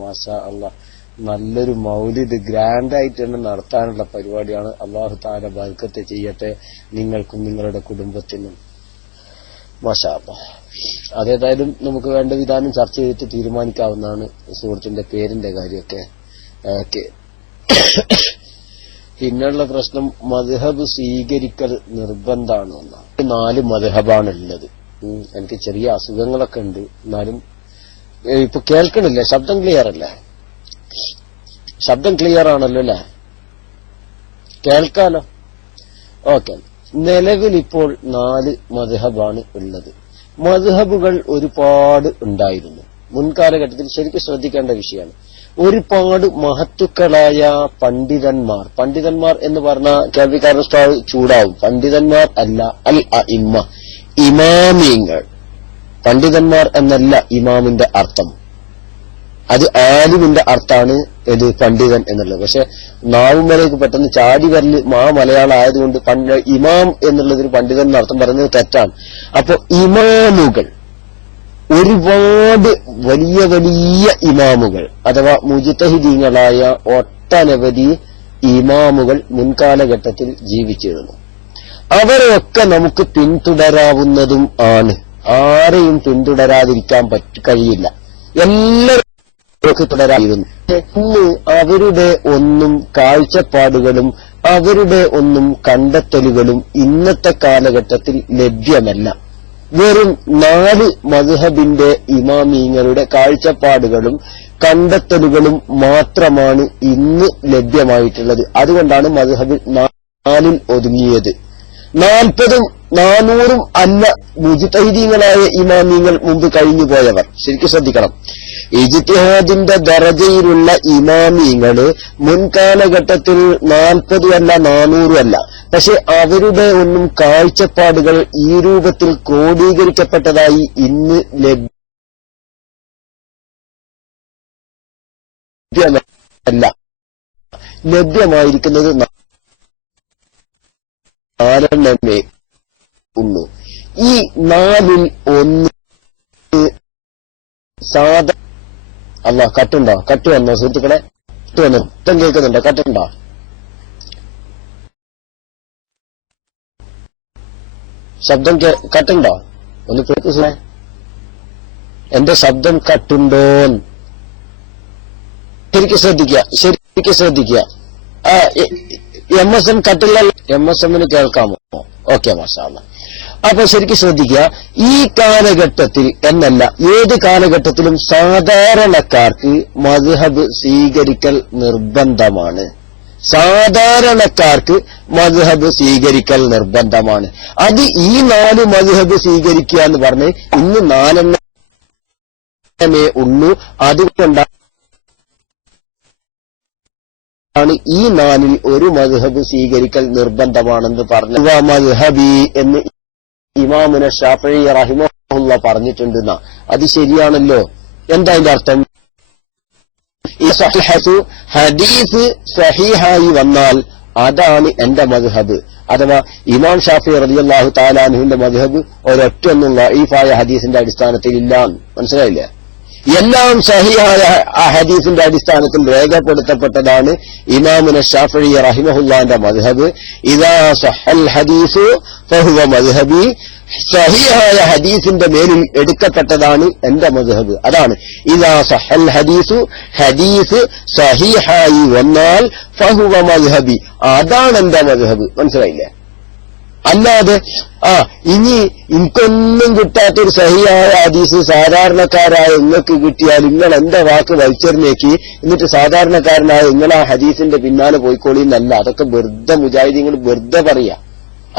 മാഷാ അല്ലാഹ്. നല്ലൊരു മൗലിദ് ഗ്രാൻഡായിട്ട് തന്നെ നടത്താനുള്ള പരിപാടിയാണ്. അല്ലാഹു തആല ബർക്കത്ത് ചെയ്യട്ടെ നിങ്ങൾക്കും നിങ്ങളുടെ കുടുംബത്തിനും. മാഷാ അല്ലാഹ്. അതേതായാലും നമുക്ക് വേണ്ട വിധാനം ചർച്ച ചെയ്തിട്ട് തീരുമാനിക്കാവുന്നതാണ് സുഹൃത്തിന്റെ പേരിന്റെ കാര്യമൊക്കെ. ഓക്കെ. പിന്നെയുള്ള പ്രശ്നം മദ്ഹബ് സ്വീകരിക്കൽ നിർബന്ധമാണ് എന്നാണ്. 4 മദ്ഹബാണ് ഉള്ളത്. എനിക്ക് ചെറിയ അസുഖങ്ങളൊക്കെ ഉണ്ട്, എന്നാലും ഇപ്പൊ കേൾക്കണില്ലേ? ശബ്ദം ക്ലിയർ അല്ലേ? ശബ്ദം ക്ലിയർ ആണല്ലോ അല്ലേ? കേൾക്കാലോ? ഓക്കെ. നിലവിൽ ഇപ്പോൾ 4 മദ്ഹബാണ് ഉള്ളത്. മദ്ഹബുകൾ ഒരുപാട് ഉണ്ടായിരുന്നു മുൻകാലഘട്ടത്തിൽ. ശരിക്കും ശ്രദ്ധിക്കേണ്ട വിഷയമാണ്. ഒരുപാട് മഹത്തുക്കളായ പണ്ഡിതന്മാർ എന്ന് പറഞ്ഞ കേൾവിക്കാരൻ ചൂടാവും. പണ്ഡിതന്മാർ അല്ല, അൽ അഇമ്മ, ഇമാമിങ്ങൾ. പണ്ഡിതന്മാർ എന്നല്ല ഇമാമിന്റെ അർത്ഥം, അത് ആലിമിന്റെ അർത്ഥാണ് ഇത് പണ്ഡിതൻ എന്നുള്ളത്. പക്ഷെ നാവുമ്മലേക്ക് പെട്ടെന്ന് ചാടി വരല് മലയാളം ആയതുകൊണ്ട് ഇമാം എന്നുള്ളതിന് പണ്ഡിതൻ എന്ന അർത്ഥം പറയുന്നത് തെറ്റാണ്. അപ്പൊ ഇമാമുകൾ, ഒരുപാട് വലിയ വലിയ ഇമാമുകൾ അഥവാ മുജ്തഹിദീങ്ങളായ ഒട്ടനവധി ഇമാമുകൾ മുൻകാലഘട്ടത്തിൽ ജീവിച്ചിരുന്നു. അവരെയൊക്കെ നമുക്ക് പിന്തുടരാവുന്നതും ആണ്. ആരെയും പിന്തുടരാതിരിക്കാൻ കഴിയില്ല. എല്ലാവരും തുടരായിരുന്നു. ഇന്ന് അവരുടെ ഒന്നും കാഴ്ചപ്പാടുകളും അവരുടെ ഒന്നും കണ്ടെത്തലുകളും ഇന്നത്തെ കാലഘട്ടത്തിൽ ലഭ്യമല്ല. വെറും 4 മദ്ഹബിന്റെ ഇമാമീങ്ങളുടെ കാഴ്ചപ്പാടുകളും കണ്ടെത്തലുകളും മാത്രമാണ് ഇന്ന് ലഭ്യമായിട്ടുള്ളത്. അതുകൊണ്ടാണ് മദ്ഹബ് 4 ഒതുങ്ങിയത്. 40ഉം 400ഉം അല്ല മുജ്തഹിദീങ്ങളായ ഇമാമീങ്ങൾ മുമ്പ് കഴിഞ്ഞു പോയവർ. ശരിക്കും ശ്രദ്ധിക്കണം. ഇജ്തിഹാദിന്റെ ദറജയിലുള്ള ഇമാമീങ്ങള് മുൻകാലഘട്ടത്തിൽ 40 അല്ല 400 അല്ല. പക്ഷെ അവരുടെ ഒന്നും കാഴ്ചപ്പാടുകൾ ഈ രൂപത്തിൽ ക്രോഡീകരിക്കപ്പെട്ടതായി ഇന്ന് ലഭ്യമല്ല. ലഭ്യമായിരിക്കുന്നത് 4 ഉള്ളൂ. ഈ 4ൽ 1 സാധാ അല്ല. കട്ടുണ്ടോ? കട്ട് വന്നോ സുഹൃത്തുക്കളെ? കട്ട് വന്നു. ഇഷ്ടം കേൾക്കുന്നുണ്ടോ? കട്ടുണ്ടോ? ശബ്ദം കട്ടുണ്ടോ? ഒന്ന് കേൾക്കൂ. എന്റെ ശബ്ദം കട്ടുണ്ടോന്ന് ശരിക്കും ശ്രദ്ധിക്കുക. MSM കട്ടില്ല. MSMന് കേൾക്കാമോ? ഓക്കെ, മാഷാ അല്ലാഹ്. അപ്പൊ ശരിക്കും ശ്രദ്ധിക്കുക. ഈ കാലഘട്ടത്തിൽ എന്നല്ല, ഏത് കാലഘട്ടത്തിലും സാധാരണക്കാർക്ക് മദ്ഹബ് സ്വീകരിക്കൽ നിർബന്ധമാണ്. സാധാരണക്കാർക്ക് മദ്ഹബ് സ്വീകരിക്കൽ നിർബന്ധമാണ്. അത് ഈ 4 മദ്ഹബ് സ്വീകരിക്കുക എന്ന് പറഞ്ഞ് ഇന്ന് 4 എണ്ണമേ ഉള്ളൂ. അതുകൊണ്ടാണ് ഈ 4ൽ ഒരു മദ്ഹബ് സ്വീകരിക്കൽ നിർബന്ധമാണെന്ന് പറഞ്ഞു. മദ്ഹബി എന്ന് ഇമാമുന ശാഫിഈ റഹിമഹുല്ലാ പറഞ്ഞിട്ടുണ്ടെന്ന. അത് ശരിയാണല്ലോ. എന്താ അതിന്റെ അർത്ഥം? ഹദീസ് സഹീഹായി വന്നാൽ അതാണ് എന്റെ മദ്ഹബ്. അഥവാ ഇമാം ഷാഫിഈ റളിയല്ലാഹു തആല അൻഹുവിന്റെ മദ്ഹബ് ഒരൊറ്റൊന്നും ദഈഫായ ഹദീസിന്റെ അടിസ്ഥാനത്തിൽ ഇല്ല. മനസ്സിലായില്ലേ? എല്ലാം സഹീഹായ ആ ഹദീസിന്റെ അടിസ്ഥാനത്തിൽ രേഖപ്പെടുത്തപ്പെട്ടതാണ് ഇമാമുന ശാഫിഈ റഹിമഹുല്ലാന്റെ മദ്ഹബ്. ഇദാ സഹൽ ഹദീസു ഫഹുവ മദ്ഹബി. സഹീഹായ ഹദീസിന്റെ മേലിൽ എടുക്കപ്പെട്ടതാണ് എന്റെ മദ്ഹബ്. അതാണ് ഇദാ സഹൽ ഹദീസു, ഹദീസ് സഹീഹായി വന്നാൽ ഫഹുവ മദ്ഹബി, അതാണ് എന്റെ മദ്ഹബ്. മനസ്സിലായില്ലേ? അല്ലാതെ ഇനി എനിക്കൊന്നും കിട്ടാത്തൊരു സഹിയായ ഹദീസ് സാധാരണക്കാരായ നിങ്ങൾക്ക് കിട്ടിയാൽ നിങ്ങൾ എന്റെ വാക്ക് വലിച്ചെറിഞ്ഞേക്ക്, എന്നിട്ട് സാധാരണക്കാരനായ നിങ്ങൾ ആ ഹദീസിന്റെ പിന്നാലെ പോയിക്കോളി എന്നല്ല. അതൊക്കെ വെറുതെ മുജാഹിദീങ്ങൾ വെറുതെ പറയാ.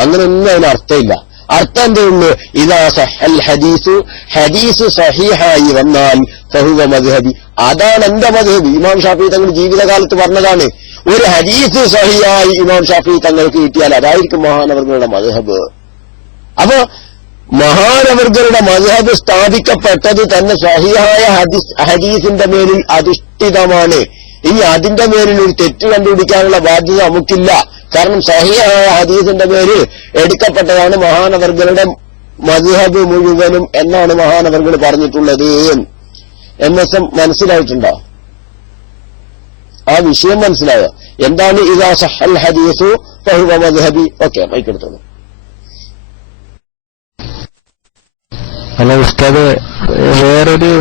അങ്ങനെയൊന്നും അതിന് അർത്ഥമില്ല. അർത്ഥം എന്തേ ഉള്ളൂ? ഇദാ സഹൽ ഹദീസു, ഹദീസ് സഹീഹായി വന്നാൽ ഫഹുവ മദ്ഹബി, അതാണ് എന്റെ മദ്ഹബ്. ഇമാം ഷാഫിഈ തങ്ങൾ ജീവിതകാലത്ത് പറഞ്ഞതാണ്. ഒരു ഹദീസ് സഹിയായി ഇമാം ഷാഫിഈ തങ്ങൾക്ക് കിട്ടിയാൽ അതായിരിക്കും മഹാനവർകളുടെ മദ്ഹബ്. അപ്പോ മഹാനവർകളുടെ മദ്ഹബ് സ്ഥാപിക്കപ്പെട്ടത് തന്നെ സഹിയായ ഹദീസിന്റെ മേലിൽ അധിഷ്ഠിതമാണ്. ഇനി അതിന്റെ മേലിൽ ഒരു തെറ്റ് കണ്ടുപിടിക്കാനുള്ള ബാധ്യത നമുക്കില്ല. കാരണം സഹിയായ ഹദീസിന്റെ പേരിൽ എടുക്കപ്പെട്ടതാണ് മഹാനവർകളുടെ മദ്ഹബ് മുഴുവനും എന്നാണ് മഹാനവർകൾ പറഞ്ഞിട്ടുള്ളത്. MSM മനസ്സിലായിട്ടുണ്ടോ? ആ വിഷയം മനസ്സിലായോ? എന്താണ് ഇദാ സഹൽ ഹദീസു ഫഹുവ മദ്ഹബി. ഓക്കെ, മൈക്കെടുത്തോളൂ. അല്ല ഉസ്താദ്, വേറൊരു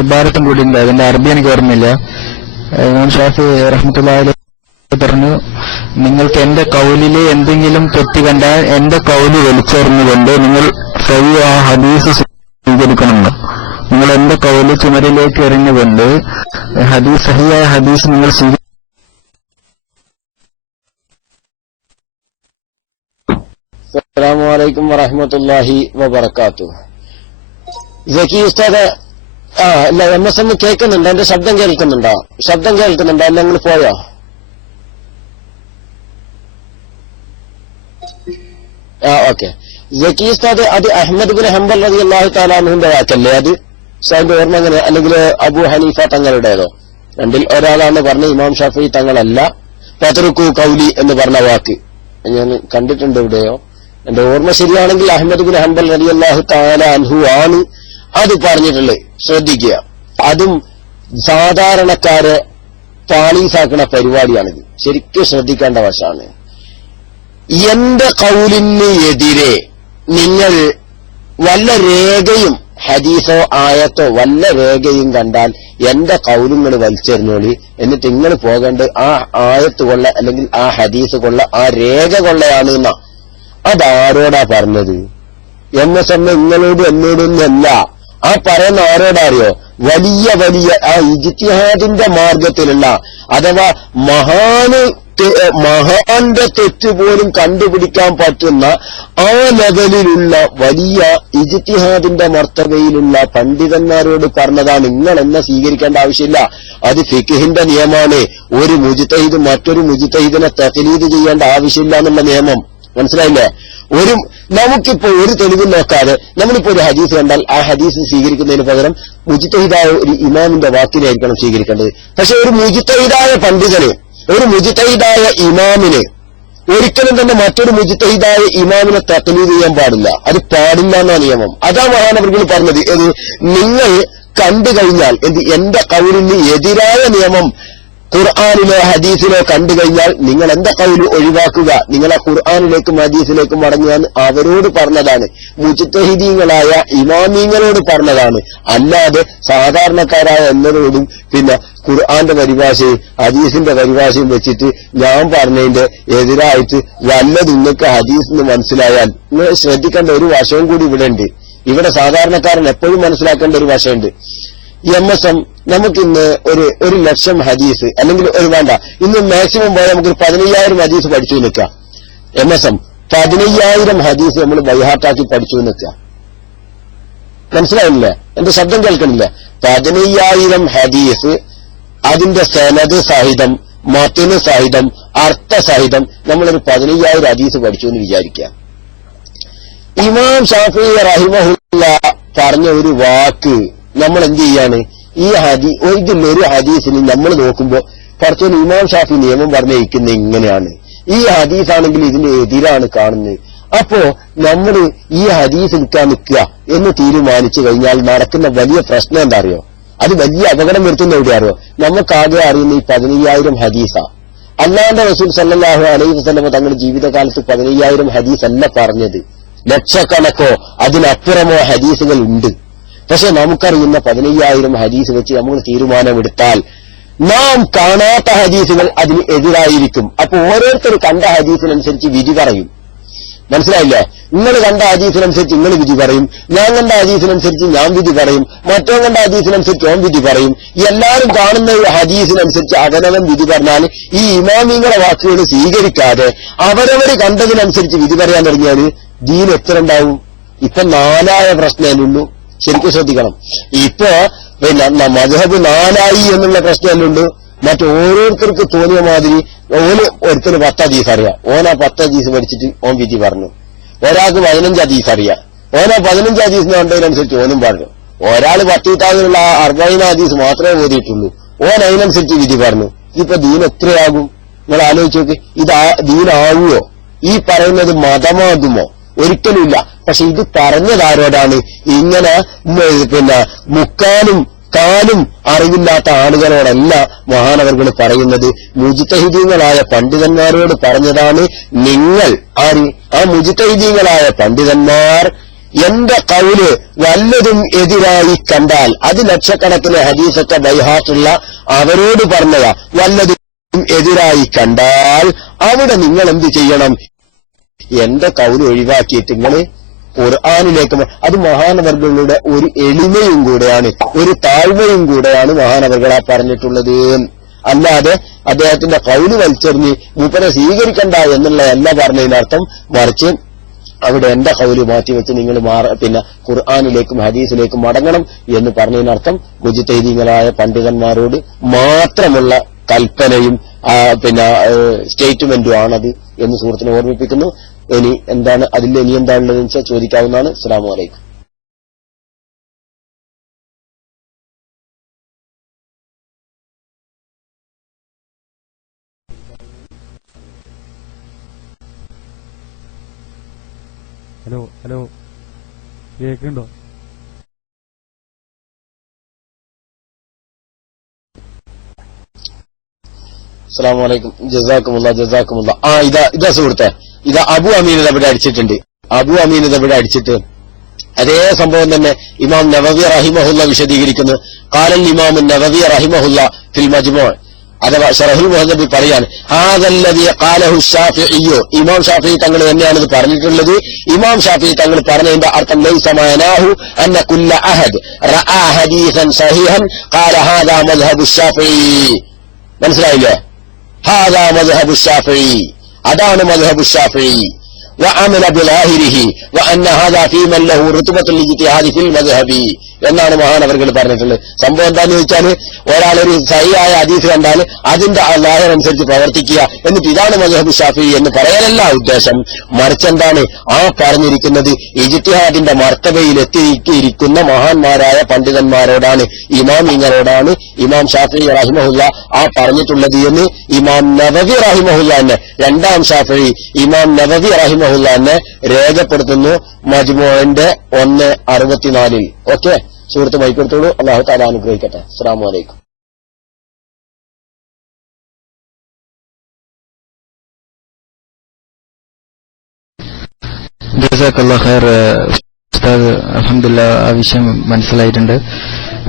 ഇബാറത്തും കൂടി ഉണ്ട്, അതിന്റെ അറബി എനിക്ക് ഓർമ്മയില്ല. ഇമാം ഷാഫി റഹ്മത്തുള്ളാഹി അലൈഹി പറഞ്ഞു, നിങ്ങൾക്ക് എന്റെ കൗലില് എന്തെങ്കിലും തെറ്റ് കണ്ടാൽ എന്റെ കൗല് വലിച്ചെറിഞ്ഞുകൊണ്ട് നിങ്ങൾ സഹീഹ് ആ ഹദീസ് സ്വീകരിക്കണമെന്ന്. നിങ്ങൾ എന്റെ കൗല് ചുമരിലേക്ക് എറിഞ്ഞുകൊണ്ട് സഹീഹായ ഹദീസ് നിങ്ങൾ സ്വീകരിക്കണം. അസ്സലാമു അലൈക്കും വറഹ്മത്തുള്ളാഹി വബറകാതുഹു. സക്കി ഉസ്താദ്, അല്ല MSM കേൾക്കുന്നുണ്ടോ? എന്റെ ശബ്ദം കേൾക്കുന്നുണ്ടോ? അല്ല നിങ്ങൾ പോയോ? ഓക്കെ. സക്കി ഉസ്താദ്, അത് അഹ്മദ് ബിൻ ഹംബൽ റളിയല്ലാഹു തആല അൻഹുവിന്റെ വാക്കല്ലേ അത്? ഉസ്താദിന്റെ ഓർമ്മ എങ്ങനെ? അല്ലെങ്കിൽ അബൂ ഹനീഫ തങ്ങളുടേതോ? രണ്ടിൽ ഒരാളാണ് പറഞ്ഞ ഇമാം ഷാഫി തങ്ങളല്ല ഫത്റുക്കു കൗലി എന്ന് പറഞ്ഞ വാക്ക് ഞാൻ കണ്ടിട്ടുണ്ട് എവിടെയോ. എന്റെ ഓർമ്മ ശരിയാണെങ്കിൽ അഹ്മദ് ബിൻ ഹംബൽ റളിയല്ലാഹു തആല അൻഹു ആണ് അത് പറഞ്ഞിട്ടുള്ളത്. ശ്രദ്ധിക്കുക, അതും സാധാരണക്കാരെ പാളീസാക്കുന്ന പരിപാടിയാണിത്. ശരിക്കും ശ്രദ്ധിക്കേണ്ട വശമാണ്. എന്റെ കൗലിന് എതിരെ നിങ്ങൾ വല്ല രേഖയും ഹദീസോ ആയത്തോ വല്ല രേഖയും കണ്ടാൽ എന്റെ കൗലുങ്ങൾ വലിച്ചെറിഞ്ഞോളി, എന്നിട്ട് നിങ്ങൾ പോകേണ്ട ആ ആയത്ത് കൊള്ള അല്ലെങ്കിൽ ആ ഹദീസ് കൊള്ള ആ രേഖ കൊള്ളയാണ് എന്നാ. അതാരോടാ പറഞ്ഞത്? MSM നിങ്ങളോടും എന്നോടൊന്നല്ല. ആ പറയുന്ന ആരോടാ അറിയോ? വലിയ വലിയ ആ ഇജ്തിഹാദിന്റെ മാർഗത്തിലുള്ള, അഥവാ മഹാന്റെ തെറ്റ് പോലും കണ്ടുപിടിക്കാൻ പറ്റുന്ന ആ ലെവലിലുള്ള വലിയ ഇജ്തിഹാദിന്റെ മർത്തബയിലുള്ള പണ്ഡിതന്മാരോട് പറഞ്ഞതാണ്. നിങ്ങൾ എന്നെ സ്വീകരിക്കേണ്ട ആവശ്യമില്ല. അത് ഫിഖ്ഹിന്റെ നിയമമാണ്. ഒരു മുജ്തഹിദ് മറ്റൊരു മുജ്തഹിദിനെ തഖ്ലീദ് ചെയ്യേണ്ട ആവശ്യമില്ല എന്നുള്ള നിയമം. മനസ്സിലായില്ലേ? നമുക്കിപ്പോ ഒരു തെളിവും നോക്കാതെ നമ്മളിപ്പോ ഒരു ഹദീസ് കണ്ടാൽ ആ ഹദീസ് സ്വീകരിക്കുന്നതിന് പകരം മുജ്തഹിദായ ഒരു ഇമാമിന്റെ വാക്കിനായിരിക്കണം സ്വീകരിക്കേണ്ടത്. പക്ഷെ ഒരു മുജ്തഹിദായ പണ്ഡിതന്, ഒരു മുജ്തഹിദായ ഇമാമിന് ഒരിക്കലും തന്നെ മറ്റൊരു മുജ്തഹിദായ ഇമാമിനെ തഖ്ലീദ് ചെയ്യാൻ പാടില്ല. അത് പാടില്ല എന്ന നിയമം. അതാ മഹാനവറുകൾ പറഞ്ഞത്. നിങ്ങൾ കണ്ടു കഴിഞ്ഞാൽ എന്റെ കൗലിന് എതിരായ നിയമം ഖുർആനിലോ ഹദീസിലോ കണ്ടു കഴിഞ്ഞാൽ നിങ്ങൾ എന്റെ കൗല് ഒഴിവാക്കുക, നിങ്ങളെ ഖുർആനിലേക്കും ഹദീസിലേക്കും മടങ്ങുകയെന്ന് അവരോട് പറഞ്ഞതാണ്. മുജ്തഹിദീങ്ങളായ ഇമാമീങ്ങളോട് പറഞ്ഞതാണ്. അല്ലാതെ സാധാരണക്കാരായ എല്ലാവരോടും പിന്നെ ഖുർആന്റെ പരിഭാഷയും ഹദീസിന്റെ പരിഭാഷയും വെച്ചിട്ട് ഞാൻ പറഞ്ഞതിന്റെ എതിരായിട്ട് വല്ലത് നിങ്ങൾക്ക് ഹദീസിന് മനസ്സിലായാൽ നിങ്ങൾ ശ്രദ്ധിക്കേണ്ട ഒരു വശവും കൂടി ഇവിടെ ഉണ്ട്. ഇവിടെ സാധാരണക്കാരൻ എപ്പോഴും മനസ്സിലാക്കേണ്ട ഒരു വശമുണ്ട്. MSM നമുക്കിന്ന് ഒരു 1,00,000 ഹദീസ് അല്ലെങ്കിൽ ഇന്ന് മാക്സിമം പോയാൽ നമുക്കൊരു 15,000 ഹദീസ് പഠിച്ചു നിൽക്കാം. MSM 15,000 ഹദീസ് നമ്മൾ ബൈഹാർട്ടാക്കി പഠിച്ചു നിൽക്കുക. മനസ്സിലായില്ലേ? എന്റെ ശബ്ദം കേൾക്കണില്ല? 15,000 ഹദീസ് അതിന്റെ സനദ് സഹിതം മത്ന് സഹിതം അർത്ഥസഹിതം നമ്മളൊരു 15,000 ഹദീസ് പഠിച്ചു എന്ന് വിചാരിക്കുക. ഇമാം ഷാഫി റഹിമഹുല്ലാ പറഞ്ഞ ഒരു വാക്ക് നമ്മൾ എന്ത് ചെയ്യാണ്? ഇതിലൊരു ഹദീസിന് നമ്മൾ നോക്കുമ്പോ കുറച്ചൊരു ഇമാം ഷാഫി നിയമം പറഞ്ഞിരിക്കുന്നത് ഇങ്ങനെയാണ്, ഈ ഹദീസാണെങ്കിൽ ഇതിന്റെ എതിരാണ് കാണുന്നത്. അപ്പോ നമ്മൾ ഈ ഹദീസ് എടുക്കാൻ നിൽക്കുക എന്ന് തീരുമാനിച്ചു കഴിഞ്ഞാൽ നടക്കുന്ന വലിയ പ്രശ്നം എന്താ അറിയോ? അത് വലിയ അപകടം വരുത്തുന്ന എവിടെ അറിയോ? നമുക്കാകെ അറിയുന്ന ഈ 15,000 ഹദീസാ. അല്ലാഹുവിന്റെ റസൂൽ സല്ലല്ലാഹു അലൈഹി വസല്ലം തങ്ങളുടെ ജീവിതകാലത്ത് 15,000 ഹദീസ് അല്ല പറഞ്ഞത്. ലക്ഷക്കണക്കോ അതിനപ്പുറമോ ഹദീസുകൾ ഉണ്ട്. പക്ഷെ നമുക്കറിയുന്ന 15,000 ഹദീസ് വെച്ച് നമ്മൾ തീരുമാനമെടുത്താൽ നാം കാണാത്ത ഹദീസുകൾ അതിന് എതിരായിരിക്കും. അപ്പൊ ഓരോരുത്തർ കണ്ട ഹദീസിനനുസരിച്ച് വിധി പറയും. മനസ്സിലായില്ലേ? നിങ്ങൾ കണ്ട ഹദീസിനനുസരിച്ച് നിങ്ങൾ വിധി പറയും, ഞാൻ കണ്ട ഹദീസിനനുസരിച്ച് ഞാൻ വിധി പറയും, മറ്റോ കണ്ട ഹദീസിനനുസരിച്ച് ഓൻ വിധി പറയും. എല്ലാവരും കാണുന്ന ഹദീസിനനുസരിച്ച് അവനവൻ വിധി പറഞ്ഞാൽ ഈ ഇമാമിങ്ങളുടെ വാക്കുകൾ സ്വീകരിക്കാതെ അവരവർ കണ്ടതിനനുസരിച്ച് വിധി പറയാൻ തുടങ്ങിയാൽ ദീൻ എത്ര ഉണ്ടാവും? ഇപ്പൊ 4 പ്രശ്നമല്ലുള്ളൂ. ശരിക്കും ശ്രദ്ധിക്കണം. ഇപ്പോ പിന്നെ മദ്ഹബ് 4 എന്നുള്ള പ്രശ്നമല്ലുണ്ട്. മറ്റോരോരുത്തർക്ക് തോന്നിയ മാതിരി ഒരുത്തിന് 10 ഹദീസ് അറിയാം, ഓനാ 10 ഹദീസ് പഠിച്ചിട്ട് ഓൻ വിധി പറഞ്ഞു. ഒരാൾക്ക് 15 ഹദീസ് അറിയാം, ഓനാ 15 ഹദീസിന് കണ്ടതിനനുസരിച്ച് ഓനും പറഞ്ഞു. ഒരാൾ 10,000 40 ഹദീസ് മാത്രമേ ഓതിയിട്ടുള്ളൂ, ഓൻ അതിനനുസരിച്ച് വിധി പറഞ്ഞു. ഇപ്പൊ ദീൻ എത്രയാകും? നിങ്ങൾ ആലോചിച്ച് നോക്ക്. ഇത് ദീനാവുമോ? ഈ പറയുന്നത് മതമാകുമോ? ഒരിക്കലുമില്ല. പക്ഷെ ഇത് പറഞ്ഞതാരോടാണ്? ഇങ്ങനെ പിന്നെ മുക്കാനും കാലും അറിവില്ലാത്ത ആളുകളോടല്ല മഹാനവർകൾ പറയുന്നത്. മുജ്തഹിദീങ്ങളായ പണ്ഡിതന്മാരോട് പറഞ്ഞതാണ്. നിങ്ങൾ ആ മുജ്തഹിദീങ്ങളായ പണ്ഡിതന്മാർ എന്റെ കൗല് വല്ലതും എതിരായി കണ്ടാൽ, അത് ലക്ഷക്കണക്കിന് ഹദീസൊക്കെ ബൈഹാത്തുള്ള അവരോട് പറഞ്ഞതാ, വല്ലതും എതിരായി കണ്ടാൽ അവിടെ നിങ്ങൾ എന്ത് ചെയ്യണം? എന്റെ കൗല് ഒഴിവാക്കിയിട്ട് നിങ്ങൾ ഖുർആനിലേക്ക്, അത് മഹാനവർകളുടെ ഒരു എളിമയും കൂടെയാണ്, ഒരു താഴ്മയും കൂടെയാണ് മഹാനവർകൾ ആ പറഞ്ഞിട്ടുള്ളത്. അല്ലാതെ അദ്ദേഹത്തിന്റെ കൗല് വലിച്ചെറിഞ്ഞ് മൂപ്പരെ സ്വീകരിക്കണ്ട എന്നുള്ളതല്ല പറഞ്ഞതിനർത്ഥം. മറിച്ച് അവിടെ എന്റെ കൗല് മാറ്റിവെച്ച് നിങ്ങൾ പിന്നെ ഖുർആനിലേക്കും ഹദീസിലേക്കും മടങ്ങണം എന്ന് പറഞ്ഞതിനർത്ഥം മുജ്തഹിദീങ്ങളായ പണ്ഡിതന്മാരോട് മാത്രമുള്ള കൽപ്പനയും പിന്നെ സ്റ്റേറ്റ്മെന്റും ആണത് എന്ന് സുഹൃത്തിനെ ഓർമ്മിപ്പിക്കുന്നു. ഇനി എന്താണ് അതിൽ ഇനി എന്താണുള്ളതെന്ന് വെച്ചാൽ ചോദിക്കാവുന്നതാണ്. അസ്സലാമു അലൈക്കും. ഹലോ കേൾക്കുന്നുണ്ടോ? അസ്സലാമു അലൈക്കും. ജസാക്കുമുള്ള. ഇതാ സുഹൃത്തെ, ഇതാ അബു അമീൻ ഇവിടെ അടിച്ചിട്ടുണ്ട്. അബു അമീൻ ഇവിടെ അടിച്ചിട്ട് അതേ സംഭവം തന്നെ ഇമാം നവവി റഹിമഹുല്ല വിശദീകരിക്കുന്നു. ഖാലൽ ഇമാം നവവി റഹിമഹുല്ല ഫിൽ മജ്മൂ' അഥവാ ശറഹുൽ മുഹദ്ദബിൽ പറയാണ്, ഹാദല്ലദീ ഖാലഹു ശാഫിഈ, ഇമാം ഷാഫിഈ തങ്ങൾ തന്നെയാണ് ഇത് പറഞ്ഞിട്ടുള്ളത്. ഇമാം ഷാഫിഈ തങ്ങൾ പറഞ്ഞതിന്റെ അർത്ഥം ലൈസ മഅനാഹു അന്ന കുല്ല അഹദ് റഅ ഹദീസൻ സഹീഹൻ ഖാല ഹാദാ മദ്ഹബു ശാഫിഈ. മനസ്സിലായില്ലേ? ഹാദാ മദ്ഹബു ശാഫിഈ, അതാണ് മദ്ഹബു ശാഫിഈ. وعمل بظاهره وان هذا في من له رتبه الاجتهاد في المذهب എന്നാണ് മഹാനവർകൾ പറഞ്ഞിട്ടുള്ളത്. സംഭവം എന്താണെന്ന് ചോദിച്ചാൽ, ഒരാളൊരു സഹിയായ ഹദീസ് കണ്ടാൽ അതിന്റെ ലാഹിർ അനുസരിച്ച് പ്രവർത്തിക്കുക, എന്നിട്ട് ഇതാണ് മദ്ഹബ് ഷാഫിഈ എന്ന് പറയാനല്ല ഉദ്ദേശം. മറിച്ചെന്താണ് ആ പറഞ്ഞിരിക്കുന്നത്? ഇജ്തിഹാദിന്റെ മർത്തബയിൽ എത്തിയിരിക്കുന്ന മഹാന്മാരായ പണ്ഡിതന്മാരോടാണ്, ഇമാമിങ്ങളോടാണ് ഇമാം ഷാഫിഈ റഹിമഹുല്ല ആ പറഞ്ഞിട്ടുള്ളത് എന്ന് ഇമാം നവവി റഹിമഹുല്ല തന്നെ, രണ്ടാം ഷാഫിഈ ഇമാം നവവി റഹിമഹുല്ല തന്നെ രേഖപ്പെടുത്തുന്നു മജ്മൂഇന്റെ 164. ഓക്കെ, സുഹൃത്ത് മൈക്കെടുത്തോളൂ. അല്ലാഹു തആല അനുഗ്രഹിക്കട്ടെ. അസ്സലാമു അലൈക്കും. ജസാക്കല്ലാഹു ഖൈർ ഉസ്താദ്. അൽഹംദുലില്ലാഹ് ആ വിഷയം മനസ്സിലായിട്ടുണ്ട്.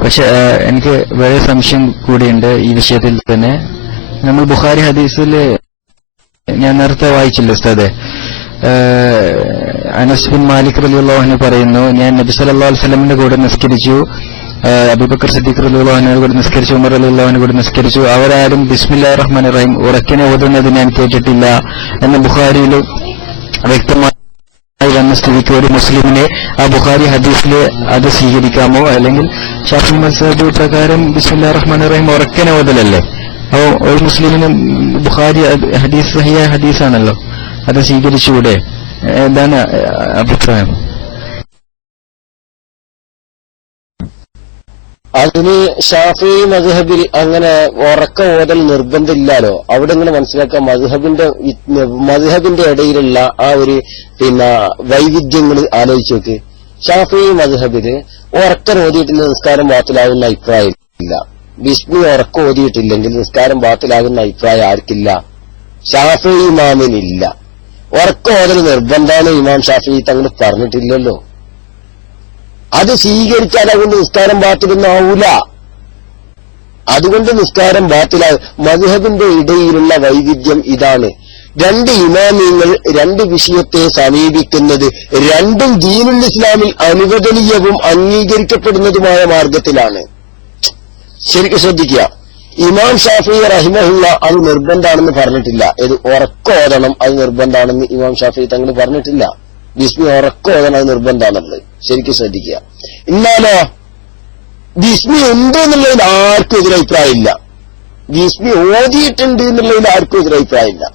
പക്ഷെ എനിക്ക് വേറെ സംശയം കൂടിയുണ്ട് ഈ വിഷയത്തിൽ തന്നെ. നമ്മൾ ബുഖാരി ഹദീസിൽ ഞാൻ നേരത്തെ വായിച്ചില്ല ഉസ്താദെ, അനസ് ബിൻ മാലിക് റളിയല്ലാഹു അൻഹു പറയുന്നു, ഞാൻ നബി സല്ലല്ലാഹു അലൈഹി വസല്ലമിന്റെ കൂടെ നിസ്കരിച്ചു, അബൂബക്കർ സിദ്ദീഖ് റളിയല്ലാഹു അൻഹുവിന്റെ കൂടെ നിസ്കരിച്ചു, ഉമർ റളിയല്ലാഹു അൻഹുവിന്റെ കൂടെ നിസ്കരിച്ചു. അവരാരും ബിസ്മില്ലാഹിർ റഹ്മാനിർ റഹീം ഉറക്കനെ ഓതുന്നത് ഞാൻ കേട്ടിട്ടില്ല എന്ന് ബുഖാരിയിൽ വ്യക്തമായി വന്ന സ്ഥിതിക്ക് ഒരു മുസ്ലിമിനെ ആ ബുഖാരി ഹദീസിൽ അത് സ്വീകരിക്കാമോ? അല്ലെങ്കിൽ ശാഫിഈ മദ്ഹബ് പ്രകാരം ബിസ്മില്ലാഹിർ റഹ്മാനിർ റഹീം ഉറക്കനെ ഓതലല്ലേ? അപ്പോൾ ഒരു മുസ്ലിമിന് ബുഖാരി ഹദീസ് സഹിയായ ഹദീസാണല്ലോ, അത് സ്വീകരിച്ചുകൂടെ? എന്താണ് അഭിപ്രായം? അതിന് ഷാഫിഈ മദ്ഹബിൽ അങ്ങനെ ഉറക്ക ഓതൽ നിർബന്ധമില്ലല്ലോ. അവിടെ ഇങ്ങനെ മനസ്സിലാക്കുക, മദ്ഹബിന്റെ ഇടയിലുള്ള ആ ഒരു പിന്നെ വൈവിധ്യങ്ങൾ ആലോചിച്ച് നോക്ക്. ഷാഫിഈ മദ്ഹബില് ഉറക്കം ഓതിയിട്ടില്ല നിസ്കാരം ബാത്തിലാകുന്ന അഭിപ്രായം ഇല്ല. ബിസ്മി ഉറക്കം ഓതിയിട്ടില്ലെങ്കിൽ നിസ്കാരം ബാത്തിലാകുന്ന അഭിപ്രായം ആർക്കില്ല? ഷാഫിഈ ഇമാമിനില്ല. ഉറക്കം ഓതൽ നിർബന്ധമാണ് ഇമാം ഷാഫിഈ തങ്ങൾ പറഞ്ഞിട്ടില്ലല്ലോ. അത് സ്വീകരിച്ചാൽ അതുകൊണ്ട് നിസ്കാരം ബാത്തിലൊന്നാവൂല. അതുകൊണ്ട് നിസ്കാരം ബാത്തിലാകും. മദ്ഹബിന്റെ ഇടയിലുള്ള വൈവിധ്യം ഇതാണ്. രണ്ട് ഇമാമിങ്ങൾ രണ്ട് വിഷയത്തെ സമീപിക്കുന്നത് രണ്ടും ദീനുൽ ഇസ്ലാമിൽ അനുവദനീയവും അംഗീകരിക്കപ്പെടുന്നതുമായ മാർഗത്തിലാണ്. ശരിക്കും ശ്രദ്ധിക്കുക. ഇമാം ഷാഫിഈ റഹിമഹുല്ല അത് നിർബന്ധാണെന്ന് പറഞ്ഞിട്ടില്ല. ഇത് ഉറക്കോതണം അത് നിർബന്ധാണെന്ന് ഇമാം ഷാഫിഈ തങ്ങൾ പറഞ്ഞിട്ടില്ല. ബിസ്മി ഉറക്കോതണം അത് നിർബന്ധാണെന്നുള്ളത് ശരിക്കും ശ്രദ്ധിക്കുക. എന്നാലോ ബിസ്മി ഉണ്ട് എന്നുള്ളതിൽ ആർക്കും എതിരഭിപ്രായമില്ല. ബിസ്മി ഓതിയിട്ടുണ്ട് എന്നുള്ളതിൽ ആർക്കും എതിരഭിപ്രായമില്ല.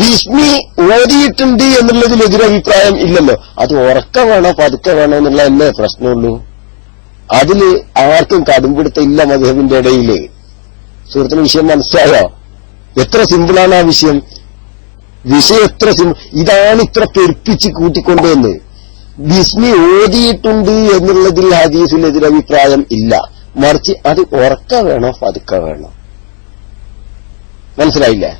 ബിസ്മി ഓതിയിട്ടുണ്ട് എന്നുള്ളതിൽ എതിരഭിപ്രായം ഇല്ലല്ലോ. അത് ഉറക്കം വേണോ പതുക്കെ വേണോ എന്നുള്ളതല്ലേ പ്രശ്നമുള്ളൂ. അതില് ആർക്കും കടുംപിടുത്തം ഇല്ല മദ്ഹബിന്റെ ഇടയില്. സുഹൃത്തിന് വിഷയം മനസ്സിലായോ? എത്ര സിമ്പിളാണ് ആ വിഷയം. എത്ര ഇതാണ് ഇത്ര പെരുപ്പിച്ച് കൂട്ടിക്കൊണ്ടുവന്ന്. ബിസ്മി ഓതിയിട്ടുണ്ട് എന്നുള്ളതിൽ ഹദീസിൽ എതിരഭിപ്രായം ഇല്ല. മറിച്ച് അത് ഉറക്ക വേണോ പതുക്കെ വേണോ? മനസ്സിലായില്ലേ?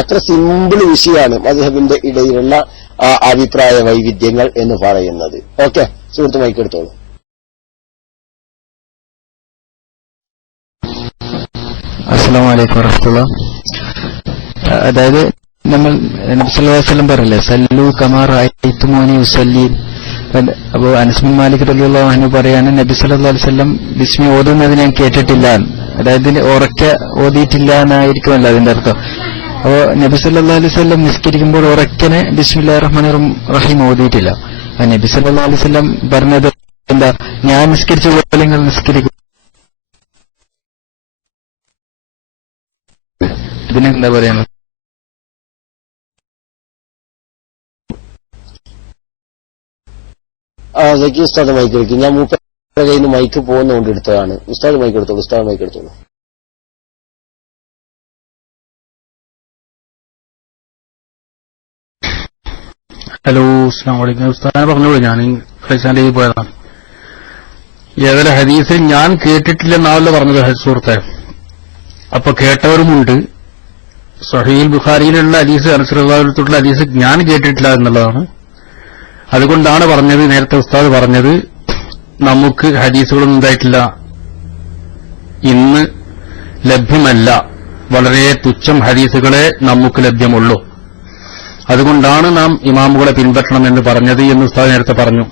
അത്ര സിമ്പിൾ വിഷയമാണ് മദ്ഹബിന്റെ ഇടയിലുള്ള അഭിപ്രായ വൈവിധ്യങ്ങൾ എന്ന് പറയുന്നത്. ഓക്കെ, സുഹൃത്ത് മൈക്കെടുത്തോളൂ. അസ്സലാമു അലൈക്കും വറഹ്മത്തുള്ളാഹി. അതായത് നമ്മൾ നബി സല്ലല്ലാഹു അലൈഹി വസല്ലം പറയില്ലേ, സല്ലു കമാ റഅയ്തുമൂനി ഉസല്ലി. അപ്പോ അനസ് ബിൻ മാലിക് റളിയല്ലാഹു അൻഹു പറയാണ്, നബി സല്ലല്ലാഹു അലൈഹി വസല്ലം ബിസ്മി ഓതുന്നത് ഞാൻ കേട്ടിട്ടില്ല. അതായത് ഉറക്കെ ഓതിയിട്ടില്ല എന്നായിരിക്കുമല്ലോ അതിന്റെ അർത്ഥം. അപ്പോ നബി സല്ലല്ലാഹു അലൈഹി വസല്ലം നിസ്കരിക്കുമ്പോൾ ഉറക്കനെ ബിസ്മില്ലാഹിർ റഹ്മാനിർ റഹീം ഓതിയിട്ടില്ല. നബി സല്ലല്ലാഹു അലൈഹി വസല്ലം പറഞ്ഞത് എന്താ, ഞാൻ നിസ്കരിച്ച പോലെ നിങ്ങൾ നിസ്കരിക്കും. ഇതിനെന്താ പറയുന്നത്? സക്കി ഉസ്താദ് മൈക്ക് എടുക്കും. ഞാൻ മൂപ്പരുടെ കയ്യിൽ നിന്ന് മൈക്ക് പോകുന്നതുകൊണ്ട് എടുത്തതാണ്. ഉസ്താദ് മൈക്ക് എടുത്തോളൂ. ഉസ്താദ് മൈക്ക് എടുത്തോളൂ. ഹലോ, അസ്സലാമു അലൈക്കും. ഉസ്താദ് പറഞ്ഞോളൂ, ഞാൻ ഫൈസാന്റെ പോയതാണ്. ഏതൊരു ഹദീസ് ഞാൻ കേട്ടിട്ടില്ലെന്നാണല്ലോ പറഞ്ഞത് സുഹൃത്തെ. അപ്പൊ കേട്ടവരുമുണ്ട്. സഹീഹുൽ ബുഖാരിയിലുള്ള ഹദീസ്, അനസ് റളിയല്ലാഹു അൻഹുവിന്റെ ഹദീസ് ഞാൻ കേട്ടിട്ടില്ല എന്നുള്ളതാണ്. അതുകൊണ്ടാണ് പറഞ്ഞത്, നേരത്തെ ഉസ്താദ് പറഞ്ഞത്, നമുക്ക് ഹദീസുകളൊന്നും ഉണ്ടായിട്ടില്ല, ഇന്ന് ലഭ്യമല്ല, വളരെ തുച്ഛം ഹദീസുകളെ നമുക്ക് ലഭ്യമുള്ളൂ. അതുകൊണ്ടാണ് നാം ഇമാമുകളെ പിൻപറ്റണം എന്ന് പറഞ്ഞത് എന്ന് ഉസ്താദ് നേരത്തെ പറഞ്ഞു.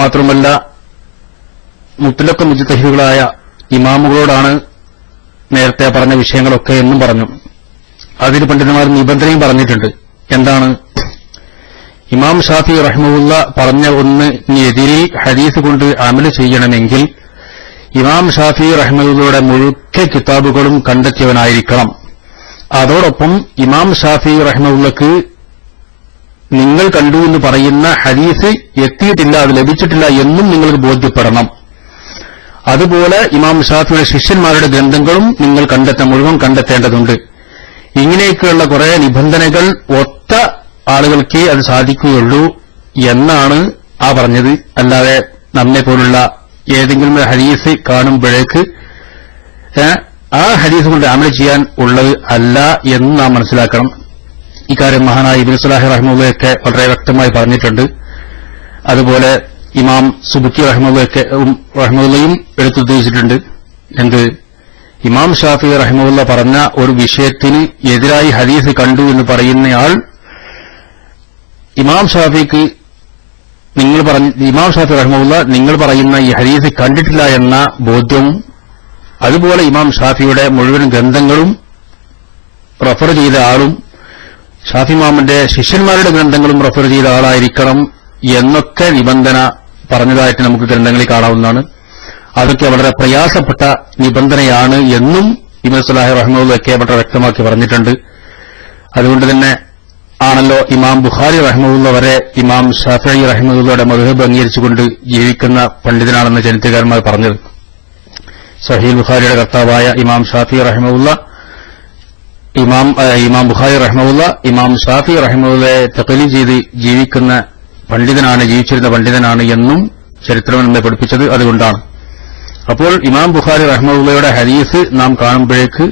മാത്രമല്ല, മുത്തലഖ് മുജ്തഹിദുകളായ ഇമാമുകളോടാണ് നേരത്തെ പറഞ്ഞ വിഷയങ്ങളൊക്കെ എന്നും പറഞ്ഞു. അതിന് പണ്ഡിതന്മാർ നിബന്ധനയും പറഞ്ഞിട്ടുണ്ട്. എന്താണ്? ഇമാം ഷാഫി റഹ്മഹുല്ല പറഞ്ഞ ഒന്നിനെതിരെ ഹദീസ് കൊണ്ട് അമല് ചെയ്യണമെങ്കിൽ ഇമാം ഷാഫി റഹ്മഹുല്ലയുടെ മുഴുവൻ കിതാബുകളും കണ്ടെത്തിയവനായിരിക്കണം. അതോടൊപ്പം ഇമാം ഷാഫി റഹ്മഹുല്ലക്ക് നിങ്ങൾ കണ്ടു എന്ന് പറയുന്ന ഹദീസ് എത്തിയിട്ടില്ല, അത് ലഭിച്ചിട്ടില്ല എന്നും നിങ്ങൾക്ക് ബോധ്യപ്പെടണം. അതുപോലെ ഇമാം ഷാഫിയുടെ ശിഷ്യന്മാരുടെ ഗ്രന്ഥങ്ങളും നിങ്ങൾ മുഴുവൻ കണ്ടെത്തേണ്ടതുണ്ട്. ഇങ്ങനെയൊക്കെയുള്ള കുറെ നിബന്ധനകൾ ഒത്ത ആളുകൾക്കേ അത് സാധിക്കുകയുള്ളൂ എന്നാണ് പറഞ്ഞത്. അല്ലാതെ നമ്മെ പോലുള്ള ഏതെങ്കിലും ഹദീസ് കാണുമ്പോഴേക്ക് ആ ഹദീസ് കൊണ്ട് അമൽ ചെയ്യാൻ ഉള്ളത് അല്ല എന്ന് നാം മനസ്സിലാക്കണം. ഇക്കാര്യം മഹാനായ ഇബ്നു സലാഹ് റഹ്മത്തുള്ളാഹിയൊക്കെ വളരെ വ്യക്തമായി പറഞ്ഞിട്ടുണ്ട്. അതുപോലെ ഇമാം സുബുക്കി റഹ്മത്തുള്ളയും എടുത്തുദ്ദേശിച്ചിട്ടുണ്ട്. എന്ത്? ഇമാം ഷാഫി റഹ്മത്തുള്ള പറഞ്ഞ ഒരു വിഷയത്തിന് എതിരായി ഹദീസ് കണ്ടു എന്ന് പറയുന്നയാൾ ഇമാം ഷാഫി റഹ്മത്തുള്ള നിങ്ങൾ പറയുന്ന ഈ ഹദീസ് കണ്ടിട്ടില്ല എന്ന ബോധ്യവും, അതുപോലെ ഇമാം ഷാഫിയുടെ മുഴുവൻ ഗ്രന്ഥങ്ങളും റഫർ ചെയ്ത ആളും ഷാഫി ഇമാമിന്റെ ശിഷ്യന്മാരുടെ ഗ്രന്ഥങ്ങളും റഫർ ചെയ്ത ആളായിരിക്കണം എന്നൊക്കെ നിബന്ധന പറഞ്ഞതായിട്ട് നമുക്ക് ഗ്രന്ഥങ്ങളിൽ കാണാവുന്നതാണ്. അതൊക്കെ വളരെ പ്രയാസപ്പെട്ട നിബന്ധനയാണ് എന്നും ഇബ്നു സലാഹ് റഹ്മത്തുള്ളാഹി വളരെ വ്യക്തമാക്കി പറഞ്ഞിട്ടുണ്ട്. അതുകൊണ്ട് തന്നെ ആണല്ലോ ഇമാം ബുഖാരി റഹ്മത്തുള്ള വരെ ഇമാം ഷാഫിഈ റഹ്മത്തുള്ളയുടെ മദ്ഹബ് അംഗീകരിച്ചുകൊണ്ട് ജീവിക്കുന്ന പണ്ഡിതനാണെന്ന് ചരിത്രകാരന്മാർ പറഞ്ഞത്. സഹീഹ് ബുഖാരിയുടെ കർത്താവായ ഇമാം ഷാഫി റഹ്മത്തുള്ള ഇമാം ബുഖാരി റഹ്മത്തുള്ള ഇമാം ഷാഫി റഹ്മത്തുള്ളയെ തഖ്ലീദ് ചെയ്ത് ജീവിച്ചിരുന്ന പണ്ഡിതനാണ് എന്നും ചരിത്രം നമ്മെ പഠിപ്പിച്ചത് അതുകൊണ്ടാണ്. അപ്പോൾ ഇമാം ബുഖാരി റഹ്മത്തുള്ളയുടെ ഹദീസ് നാം കാണുമ്പോഴേക്ക്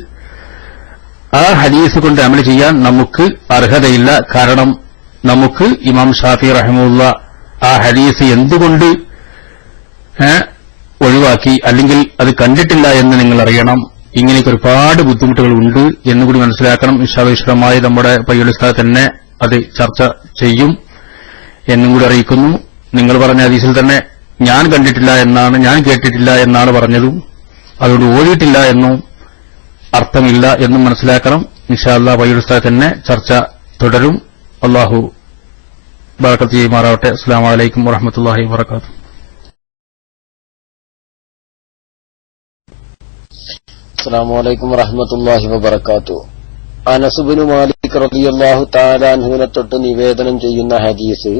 ആ ഹദീസ് കൊണ്ട് അമൽ ചെയ്യാൻ നമുക്ക് അർഹതയില്ല. കാരണം നമുക്ക് ഇമാം ഷാഫി റഹ്മത്തുള്ള ആ ഹദീസ് എന്തുകൊണ്ട് ഒഴിവാക്കി, അല്ലെങ്കിൽ അത് കണ്ടിട്ടില്ല എന്ന് നിങ്ങൾ അറിയണം. ഇങ്ങനെയൊക്കെ ഒരുപാട് ബുദ്ധിമുട്ടുകൾ ഉണ്ട് എന്നുകൂടി മനസ്സിലാക്കണം. വിശദമായി നമ്മുടെ പയ്യോളി ഉസ്താദ് തന്നെ അത് ചർച്ച ചെയ്യും എന്നും കൂടി അറിയിക്കുന്നു. നിങ്ങൾ പറഞ്ഞ ഹദീസിൽ തന്നെ ഞാൻ കണ്ടിട്ടില്ല എന്നാണ്, ഞാൻ കേട്ടിട്ടില്ല എന്നാണ് പറഞ്ഞതും, അതുകൊണ്ട് ഓടിയിട്ടില്ല എന്നും അർത്ഥമില്ല എന്നും മനസ്സിലാക്കണം. ഇൻഷാ അല്ലാഹ് പയ്യോളി ഉസ്താദ് തന്നെ ചർച്ച തുടരും. അല്ലാഹു ബറകത്ത് ചെയ്യുമാറാവട്ടെ. അസ്സലാമു അലൈക്കും വറഹ്മത്തുള്ളാഹി വബറകാതുഹു. അസ്സലാമു അലൈക്കും വറഹ്മത്തുള്ളാഹി വബറകാതുഹു. അനസ് ഇബ്നു മാലിക് റളിയല്ലാഹു തആല അൻഹുവിനെ തൊട്ട് നിവേദനം ചെയ്യുന്ന ഹദീസ്,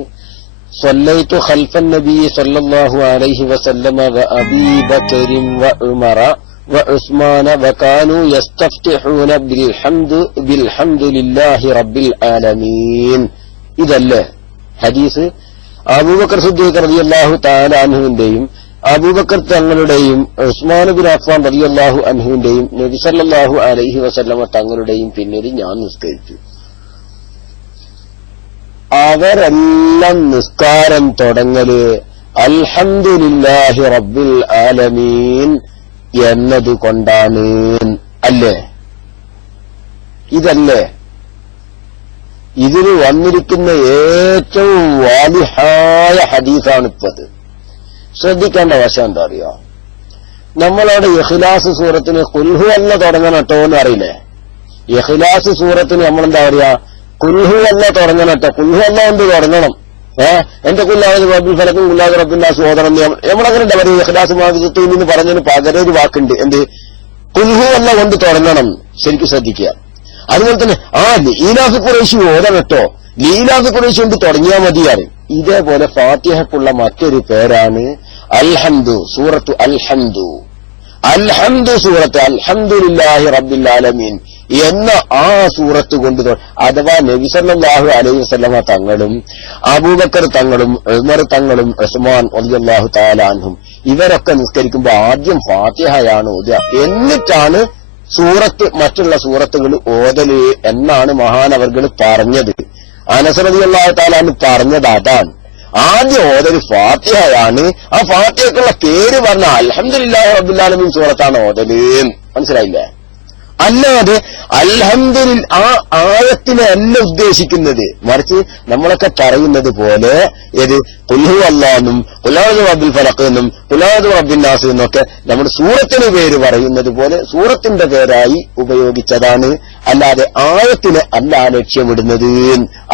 സ്വല്ലൈതു ഖൽഫൻ നബി സ്വല്ലല്ലാഹു അലൈഹി വസല്ലമ വ അബീ ബക്കറിൻ വ ഉമറ വ ഉസ്മാന വ കാനൂ യസ്തഫ്തിഹൂന ബിൽഹംദുലില്ലാഹി റബ്ബിൽ ആലമീൻ. ഇതല്ലേ ഹദീസ്? അബൂബക്കർ സിദ്ദീഖ് റളിയല്ലാഹു തആല അൻഹുവിന്റെയും അബൂബക്കർ തങ്ങളുടെയും ഉസ്മാൻ ബിൻ അഫ്ഫാൻ റളിയല്ലാഹു അൻഹുവിന്റെയും നബി സല്ലല്ലാഹു അലൈഹി വസല്ലമ തങ്ങളുടെയും പിന്നിൽ ഞാൻ നിസ്കരിച്ചു. അവരെല്ലാം നിസ്കാരം തുടങ്ങല് അൽഹംദുലില്ലാഹി റബ്ബിൽ ആലമീൻ എന്നതുകൊണ്ടാണ്. അല്ലേ? ഇതല്ലേ ഇതിന് വന്നിരിക്കുന്ന ഏറ്റവും വാലിഹായ ഹദീസാണിപ്പത്. ശ്രദ്ധിക്കേണ്ട വശം എന്താ അറിയോ? നമ്മളവിടെ ഇഖ്ലാസ് സൂറത്തിന് കുൽഹു അല്ല തുടങ്ങണട്ടോ എന്ന് അറിയില്ലേ? ഇഖ്ലാസ് സൂറത്തിന് നമ്മളെന്താ പറയാ? കുൽഹു അല്ല തുടങ്ങണട്ടോ. കുൽഹു അല്ല കൊണ്ട് തുടങ്ങണം. എന്റെ കുല്ലാതെ റബ്ബിൽ ഫലക്കും കുല്ലാതെ റബ്ബിന്റെ സോദരം നമ്മളങ്ങനെ എന്താ പറയുക? ഇഖ്ലാസ് മാവിസത്തിൽ നിന്ന് പറഞ്ഞതിന് പകരം ഒരു വാക്കുണ്ട്. എന്ത്? കുൽഹു അല്ല കൊണ്ട് തുടങ്ങണം. ശരിക്കും ശ്രദ്ധിക്കുക. അതുപോലെ തന്നെ ലീലാഫ് ഖുറൈശി ഓതണട്ടോ. ലീലാഫ് ഖുറൈശി കൊണ്ട് തുടങ്ങിയാൽ മതിയാണ്. ഇതേപോലെ ഫാത്തിഹക്കുള്ള മറ്റൊരു പേരാണ് അൽഹംദു. സൂറത്തു അൽഹംദു. അൽഹംദു സൂറത്ത് അൽഹംദുലില്ലാഹി റബ്ബിൽ ആലമീൻ എന്ന ആ സൂറത്ത് കൊണ്ട് അഥവാ നബി സല്ലല്ലാഹു അലൈഹി വസല്ലമ തങ്ങളും അബൂബക്കർ തങ്ങളും ഉമർ തങ്ങളും ഉസ്മാൻ റളിയല്ലാഹു തആല അൻഹും ഇവരൊക്കെ നിസ്കരിക്കുമ്പോൾ ആദ്യം ഫാത്തിഹയാണ് ഓതുക. എന്നിട്ടാണ് സൂറത്ത് മറ്റുള്ള സൂറത്തുകൾ ഓതല് എന്നാണ് മഹാനവർകൾ പറഞ്ഞത്. അനസ് റളിയല്ലാഹു തആല അൻഹു പറഞ്ഞത് അതാണ്. ആദ്യം ഓതല് ഫാത്തിഹയാണ്. ആ ഫാത്തിഹക്കുള്ള പേര് പറഞ്ഞ അൽഹംദുലില്ലാഹി റബ്ബിൽ ആലമീൻ സൂറത്താണ് ഓതല്. മനസ്സിലായില്ലേ? അല്ലാതെ അൽഹംദുലില്ലാ ആ ആയത്തിനെ അല്ല ഉദ്ദേശിക്കുന്നത്. മറിച്ച് നമ്മളൊക്കെ പറയുന്നത് പോലെ ഏത് ഖുൽഹു അല്ലാഹും ഖുൽഔദു റബ്ബിൽ ഫലഖ് എന്നും ഖുൽഔദു റബ്ബിൻ നാസ് എന്നൊക്കെ നമ്മൾ സൂറത്തിന് പേര് പറയുന്നത് പോലെ സൂറത്തിന്റെ പേരായി ഉപയോഗിച്ചതാണ്. അല്ലാതെ ആയത്തിനെ അല്ല ലക്ഷ്യമിടുന്നത്.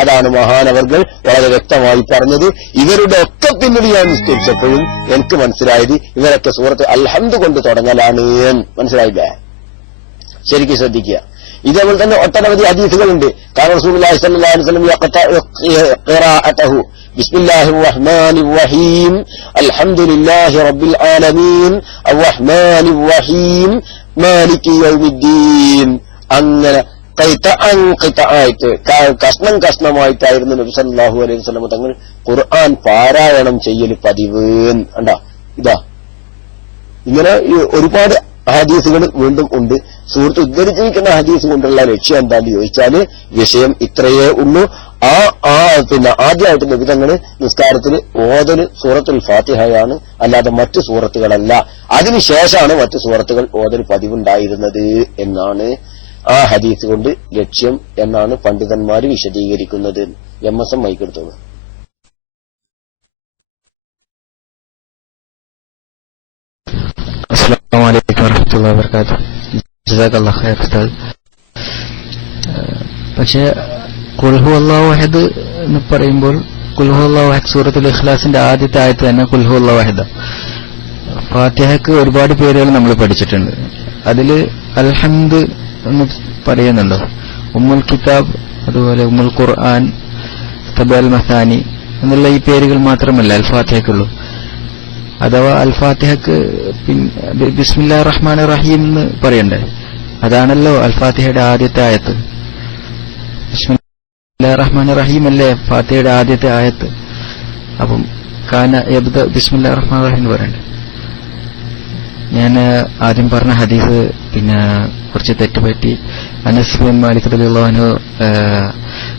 അതാണ് മഹാനവർകൾ വളരെ വ്യക്തമായി പറഞ്ഞത്. ഇവരുടെ ഒക്കെ പിന്നീട് ഞാൻ നിശ്ചയിച്ചപ്പോഴും എനിക്ക് മനസ്സിലായത് ഇവരൊക്കെ സൂറത്ത് അൽഹംദു കൊണ്ട് തുടങ്ങലാണ്. മനസ്സിലായില്ലേ? ശരിക്കും ശ്രദ്ധിക്കുക. ഇതേപോലെ തന്നെ ഒട്ടനവധി ഹദീസുകളുണ്ട്. കാരണം റസൂലുള്ളാഹി സ്വല്ലല്ലാഹു അലൈഹി വസല്ലം ഖിറാഅതഹു ബിസ്മില്ലാഹിർ റഹ്മാനിർ റഹീം അൽഹംദുലില്ലാഹി റബ്ബിൽ ആലമീൻ അർറഹ്മാനിർ റഹീം മാലികി യൗമിദ്ദീൻ. അങ്ങനെ ഖിതാഅത്ത് കഷ്ണമായിട്ടായിരുന്നു നബി സല്ലല്ലാഹു അലൈഹി വസല്ലം തങ്ങൾ ഖുർആൻ പാരായണം ചെയ്യൽ പതിവ്. കണ്ടാ? ഇതാ ഇങ്ങനെ ഒരുപാട് ഹദീസുകൾ വീണ്ടും ഉണ്ട്. സുഹൃത്ത് ഉദ്ധരിച്ചിരിക്കുന്ന ഹദീസ് കൊണ്ടുള്ള ലക്ഷ്യം എന്താണെന്ന് ചോദിച്ചാല് വിഷയം ഇത്രയേ ഉള്ളൂ. പിന്നെ ആദ്യമായിട്ട് നബിതങ്ങള് നിസ്കാരത്തിന് ഓതല് സൂറത്തുൽ ഫാത്തിഹയാണ്, അല്ലാതെ മറ്റു സൂറത്തുകളല്ല. അതിനുശേഷമാണ് മറ്റു സൂറത്തുകൾ ഓതൽ പതിവുണ്ടായിരുന്നത് എന്നാണ് ആ ഹദീസ് കൊണ്ട് ലക്ഷ്യം എന്നാണ് പണ്ഡിതന്മാര് വിശദീകരിക്കുന്നത്. എം.എസ്.എം മൈക്കെടുത്തോളൂ. അസ്സലാമു അലൈക്കും വറഹ്മത്തുള്ളാഹി വബറകാതുഹു. ജസാകല്ലാഹു ഖൈർ ഉസ്താദ്. പക്ഷേ ഖുൽ ഹുവല്ലാഹു അഹദ് എന്ന് പറയുമ്പോൾ ഖുൽ ഹുവല്ലാഹു അഹദ് സൂറത്തുൽ ഇഖ്ലാസിന്റെ ആദ്യത്തെ ആയത്ത് തന്നെ ഖുൽ ഹുവല്ലാഹു അഹദ്. ഫാത്തിഹയ്ക്ക് ഒരുപാട് പേരുകൾ നമ്മൾ പഠിച്ചിട്ടുണ്ട്. അതില് അൽഹംദ് എന്ന് പറയുന്നുണ്ടോ? ഉമ്മുൽ കിതാബ്, അതുപോലെ ഉമ്മുൽ ഖുർആൻ, തബൽ മസാനി എന്നുള്ള ഈ പേരുകൾ മാത്രമല്ല അൽ ഫാത്തിഹയ്ക്കുള്ളൂ. അഥവാ അൽ ഫാത്തിഹക്ക് ബിസ്മില്ലാഹിർ റഹ്മാനിർ റഹീം എന്ന് പറയണ്ടേ? അതാണല്ലോ അൽ ഫാത്തിഹയുടെ ആദ്യത്തെ ആയത്ത്. ബിസ്മില്ലാഹിർ റഹ്മാനിർ റഹീം അല്ലേ ഫാത്തിഹയുടെ ആദ്യത്തെ ആയത്ത്. അപ്പം കാന യബ്ദ ബിസ്മില്ലാഹിർ റഹ്മാനിർ റഹീം എന്ന് പറയണ്ടേ? ഞാൻ ആദ്യം പറഞ്ഞ ഹദീസ് പിന്നെ കുറച്ച് തെറ്റുപറ്റി. അനസ് ബിൻ മാലിക് റളിയല്ലാഹു അൻഹു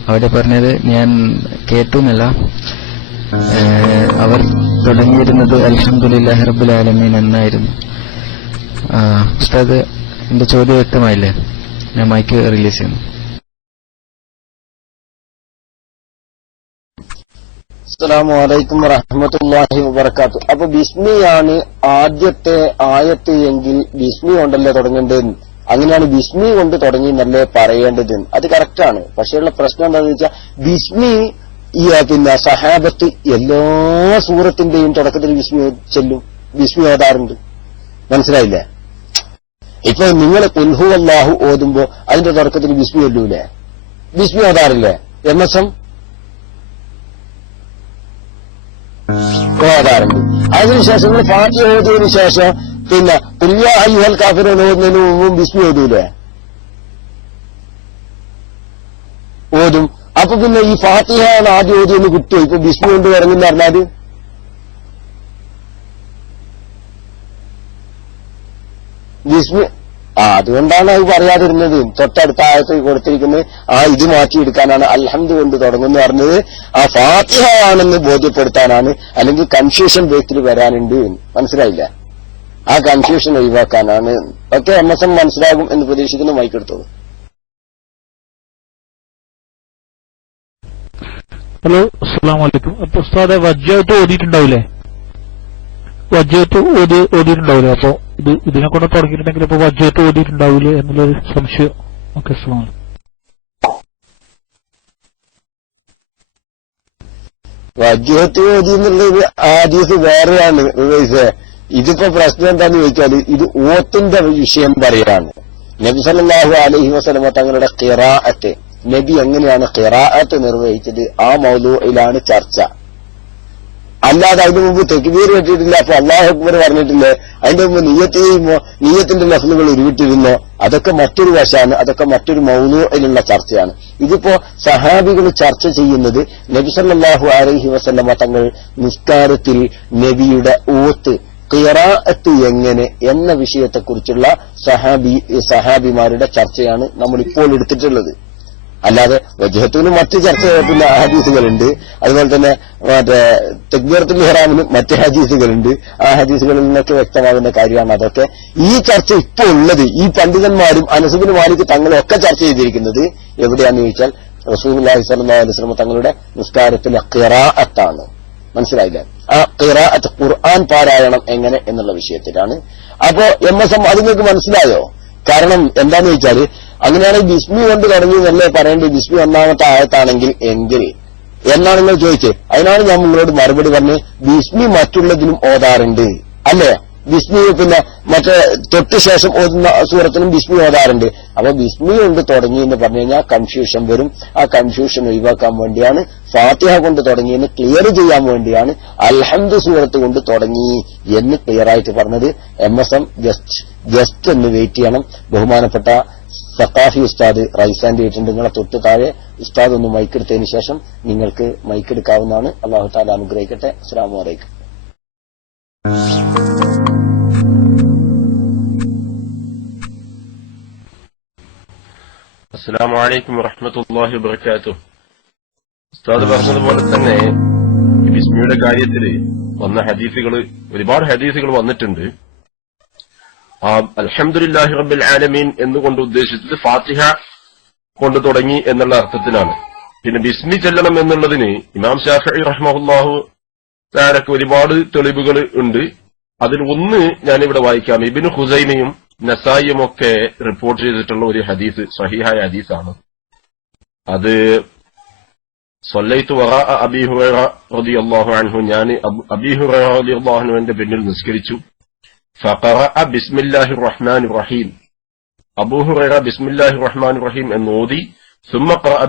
അവിടെ പറഞ്ഞത് ഞാൻ കേട്ടു എന്നല്ല, അവർ തുടങ്ങിയിരുന്നത് അൽഹംദുലില്ലാഹി റബ്ബിൽ ആലമീൻ എന്നായിരുന്നു. ഉസ്താദ്, എന്റെ ചോദ്യം വ്യക്തമായില്ലേ? ഞാൻ മൈക്ക് റിലീസ് ചെയ്യുന്നു. അസ്സലാമു അലൈക്കും വറഹ്മത്തുള്ളാഹി വബറകാതുഹു. അപ്പൊ ബിസ്മിയാണ് ആദ്യത്തെ ആയത്ത് എങ്കിൽ ബിസ്മി കൊണ്ടല്ലേ തുടങ്ങേണ്ടത്? അങ്ങനെയാണ് ബിസ്മി കൊണ്ട് തുടങ്ങി എന്നല്ലേ പറയേണ്ടത്. അത് കറക്റ്റാണ്. പക്ഷെയുള്ള പ്രശ്നം എന്താണെന്ന് വെച്ചാൽ ബിസ്മി പിന്നെ സഹാബത്ത് എല്ലാ സൂറത്തിന്റെയും തുടക്കത്തിൽ ബിസ്മി ഓതാറുണ്ട്. മനസ്സിലായില്ലേ? ഇപ്പൊ നിങ്ങൾ ഖുൽ ഹുവല്ലാഹു ഓതുമ്പോ അതിന്റെ തുടക്കത്തിൽ ബിസ്മി ചൊല്ലൂലേ? ബിസ്മി ഓതാറില്ലേ? എം.എസ്.എം ഓതാറുണ്ട്. അതിനുശേഷം നിങ്ങൾ ഫാത്തിഹ ഓതിയതിനു ശേഷം പിന്നെ ഖുൽ യാ അയ്യുഹൽ കാഫിറൂൻ ഓതുന്നതിന് മുമ്പും ബിസ്മി ഓതൂലേ? ഓതും. അപ്പൊ പിന്നെ ഈ ഫാത്തിഹയാണ് ആദ്യം ഓതിയെന്ന് കിട്ടുമോ? ഇപ്പൊ ബിസ്മി കൊണ്ട് ഇറങ്ങുന്ന പറഞ്ഞാല് ബിസ്മി അതുകൊണ്ടാണ് അത് പറയാതിരുന്നത്. തൊട്ടടുത്ത ആയത്ത് കൊടുത്തിരിക്കുന്നത് ഇത് മാറ്റിയെടുക്കാനാണ്. അൽഹംദു കൊണ്ട് തുടങ്ങുന്നു പറഞ്ഞത് ആ ഫാത്തിഹ ആണെന്ന് ബോധ്യപ്പെടുത്താനാണ്, അല്ലെങ്കിൽ കൺഫ്യൂഷൻ ബേക്കിൽ വരാനുണ്ട്. മനസ്സിലായില്ല? ആ കൺഫ്യൂഷൻ ഒഴിവാക്കാനാണ്. ഒക്കെ MSM മനസ്സിലാകും എന്ന് പ്രതീക്ഷിക്കുന്നു. മൈക്കെടുത്തത്. ഹലോ, അസ്സലാമു അലൈക്കും. അപ്പൊ ഉസ്താദെ വജ്ജത്ത് ഓതിയിട്ടുണ്ടാവില്ലേ? വജ്ജത്ത് ഓതിയിട്ടുണ്ടാവില്ലേ? അപ്പൊ ഇതിനെ കൊണ്ട് തുടങ്ങിയിട്ടുണ്ടെങ്കിൽ ഇപ്പൊ വജ്ജത്ത് ഓതിയിട്ടുണ്ടാവില്ലേ എന്നുള്ളൊരു സംശയം. ഓക്കെ, അസ്സലാമു അലൈക്കും. വജ്ജത്ത് ഓതി എന്നുള്ളത് ഹദീസ് വേറെയാണ്. ഇതിപ്പോ പ്രശ്നം എന്താന്ന് ചോദിച്ചാല് ഇത് ഓത്തിന്റെ വിഷയം പറയാണ്. നബി സല്ലല്ലാഹു അലൈഹി വസല്ലമ തങ്ങളുടെ ഖിറാഅത്ത്, നബി എങ്ങനെയാണ് ഖിറാഅത്ത് നിർവഹിച്ചത്, ആ മൗദൂഇലാണ് ചർച്ച. അല്ലാതെ അതിനു മുമ്പ് തക്ബീർ കെട്ടിയിട്ടില്ല, അപ്പൊ അല്ലാഹു അക്ബർ പറഞ്ഞിട്ടില്ലേ, അതിന്റെ മുമ്പ് നിയ്യത്തിന്റെ ലഫ്ലുകൾ ഉരുവിട്ടിരുന്നോ, അതൊക്കെ മറ്റൊരു വശമാണ്. അതൊക്കെ മറ്റൊരു മൗദൂഇലുള്ള ചർച്ചയാണ്. ഇതിപ്പോ സഹാബികൾ ചർച്ച ചെയ്യുന്നത് നബി സല്ലല്ലാഹു അലൈഹി വസല്ലമ തങ്ങൾ നിസ്കാരത്തിൽ നബിയുടെ ഓത്ത് ഖിറാഅത്ത് എങ്ങനെ എന്ന വിഷയത്തെക്കുറിച്ചുള്ള സഹാബിമാരുടെ ചർച്ചയാണ് നമ്മൾ ഇപ്പോൾ എടുത്തിട്ടുള്ളത്. അല്ലാതെ വജ്ഹത്തുവിന് മറ്റ് പിന്നെ ഹദീസുകളുണ്ട്. അതുപോലെ തന്നെ തക്ബീറത്തുൽ ഇഹ്റാമിനും മറ്റ് ഹദീസുകളുണ്ട്. ആ ഹദീസുകളിൽ നിന്നൊക്കെ വ്യക്തമാകുന്ന കാര്യമാണ് അതൊക്കെ. ഈ ചർച്ച ഇപ്പോൾ ഉള്ളത് ഈ പണ്ഡിതന്മാരും അനസ് ബിൻ മാലിക് തങ്ങളും ഒക്കെ ചർച്ച ചെയ്തിരിക്കുന്നത് എവിടെയാണെന്ന് ചോദിച്ചാൽ റസൂലുള്ളാഹി സ്വല്ലല്ലാഹു അലൈഹി വസല്ലം തങ്ങളുടെ നിസ്കാരത്തിലെ ഖിറാഅത്താണ്. മനസ്സിലായില്ലേ? ആ ഖിറാഅത്ത് ഖുർആൻ പാരായണം എങ്ങനെ എന്നുള്ള വിഷയത്തിലാണ്. അപ്പോ MSM അത് നിങ്ങൾക്ക് മനസ്സിലായോ? കാരണം എന്താന്ന് വെച്ചാല് അങ്ങനെയാണെങ്കിൽ ബിസ്മി കൊണ്ട് തുടങ്ങി എന്നല്ലേ പറയേണ്ടത്. ബിസ്മി ഒന്നാമത്തെ ആയത്താണെങ്കിൽ എങ്കിൽ എന്നാണ് നിങ്ങൾ ചോദിച്ചത്. അതിനാണ് ഞാൻ നിങ്ങളോട് മറുപടി പറഞ്ഞത്, ബിസ്മി മറ്റുള്ളതിനും ഓതാറുണ്ട് അല്ലേ? ബിസ്മി പിന്നെ മറ്റേ തൊട്ട് ശേഷം ഓതുന്ന സൂറത്തിനും ബിസ്മി ഓതാറുണ്ട്. അപ്പൊ ബിസ്മി കൊണ്ട് തുടങ്ങി എന്ന് പറഞ്ഞു കഴിഞ്ഞാൽ കൺഫ്യൂഷൻ വരും. ആ കൺഫ്യൂഷൻ ഒഴിവാക്കാൻ വേണ്ടിയാണ് ഫാത്തിഹ കൊണ്ട് തുടങ്ങിയെന്ന് ക്ലിയർ ചെയ്യാൻ വേണ്ടിയാണ് അൽഹംദു സൂറത്ത് കൊണ്ട് തുടങ്ങി എന്ന് ക്ലിയർ ആയിട്ട് പറഞ്ഞത്. MSM ജസ്റ്റ് ഒന്ന് വെയിറ്റ് ചെയ്യണം. ബഹുമാനപ്പെട്ട സഖാഫി ഉസ്താദ് റൈസാൻഡ് ചെയ്തിട്ടുണ്ട്. നിങ്ങളെ തൊട്ട് താഴെ ഉസ്താദ് ഒന്ന് മൈക്കെടുത്തതിന് ശേഷം നിങ്ങൾക്ക് മൈക്കെടുക്കാവുന്നതാണ്. അല്ലാഹു തആല അനുഗ്രഹിക്കട്ടെ. അസ്സലാമു അലൈക്കും. അസ്സലാമു അലൈക്കും വറഹ്മത്തുള്ളാഹി വബറകാതുഹു. ഉസ്താദ് പറഞ്ഞതുപോലെ തന്നെ ഈ ബിസ്മിയുടെ കാര്യത്തിൽ വന്ന ഹദീസുകൾ, ഒരുപാട് ഹദീസുകൾ വന്നിട്ടുണ്ട്. അൽഹംദുലില്ലാഹി റബ്ബിൽ ആലമീൻ എന്നുകൊണ്ട് ഉദ്ദേശിച്ചത് ഫാത്തിഹ കൊണ്ട് തുടങ്ങി എന്നുള്ള അർത്ഥത്തിലാണ്. പിന്നെ ബിസ്മി ചെല്ലണം എന്നുള്ളതിന് ഇമാം ശാഫിഈ റഹ്മഹുല്ലാഹു തആലക്ക് ഒരുപാട് തെളിവുകൾ ഉണ്ട്. അതിൽ ഒന്ന് ഞാനിവിടെ വായിക്കാം. ഇബ്നു ഖുസൈമയും നസായിയും ഒക്കെ റിപ്പോർട്ട് ചെയ്തിട്ടുള്ള ഒരു ഹദീസ്, സഹീഹായ ഹദീസാണ്. അത് സ്വല്ലൈതു വറാഅ അബീ ഹുറൈറ റളിയല്ലാഹു അൻഹു, ഞാൻ അബീ ഹുറൈറ റളിയല്ലാഹു അൻഹുവിന്റെ പിന്നിൽ നിസ്കരിച്ചു. ഫഖറഅ ബിസ്മില്ലാഹിർ റഹ്മാനിർ റഹീം, അബൂ ഹുറൈറ ബിസ്മില്ലാഹിർ റഹ്മാനിർ റഹീം എന്ന് ഓതി. സുമ്മ ഖറഅ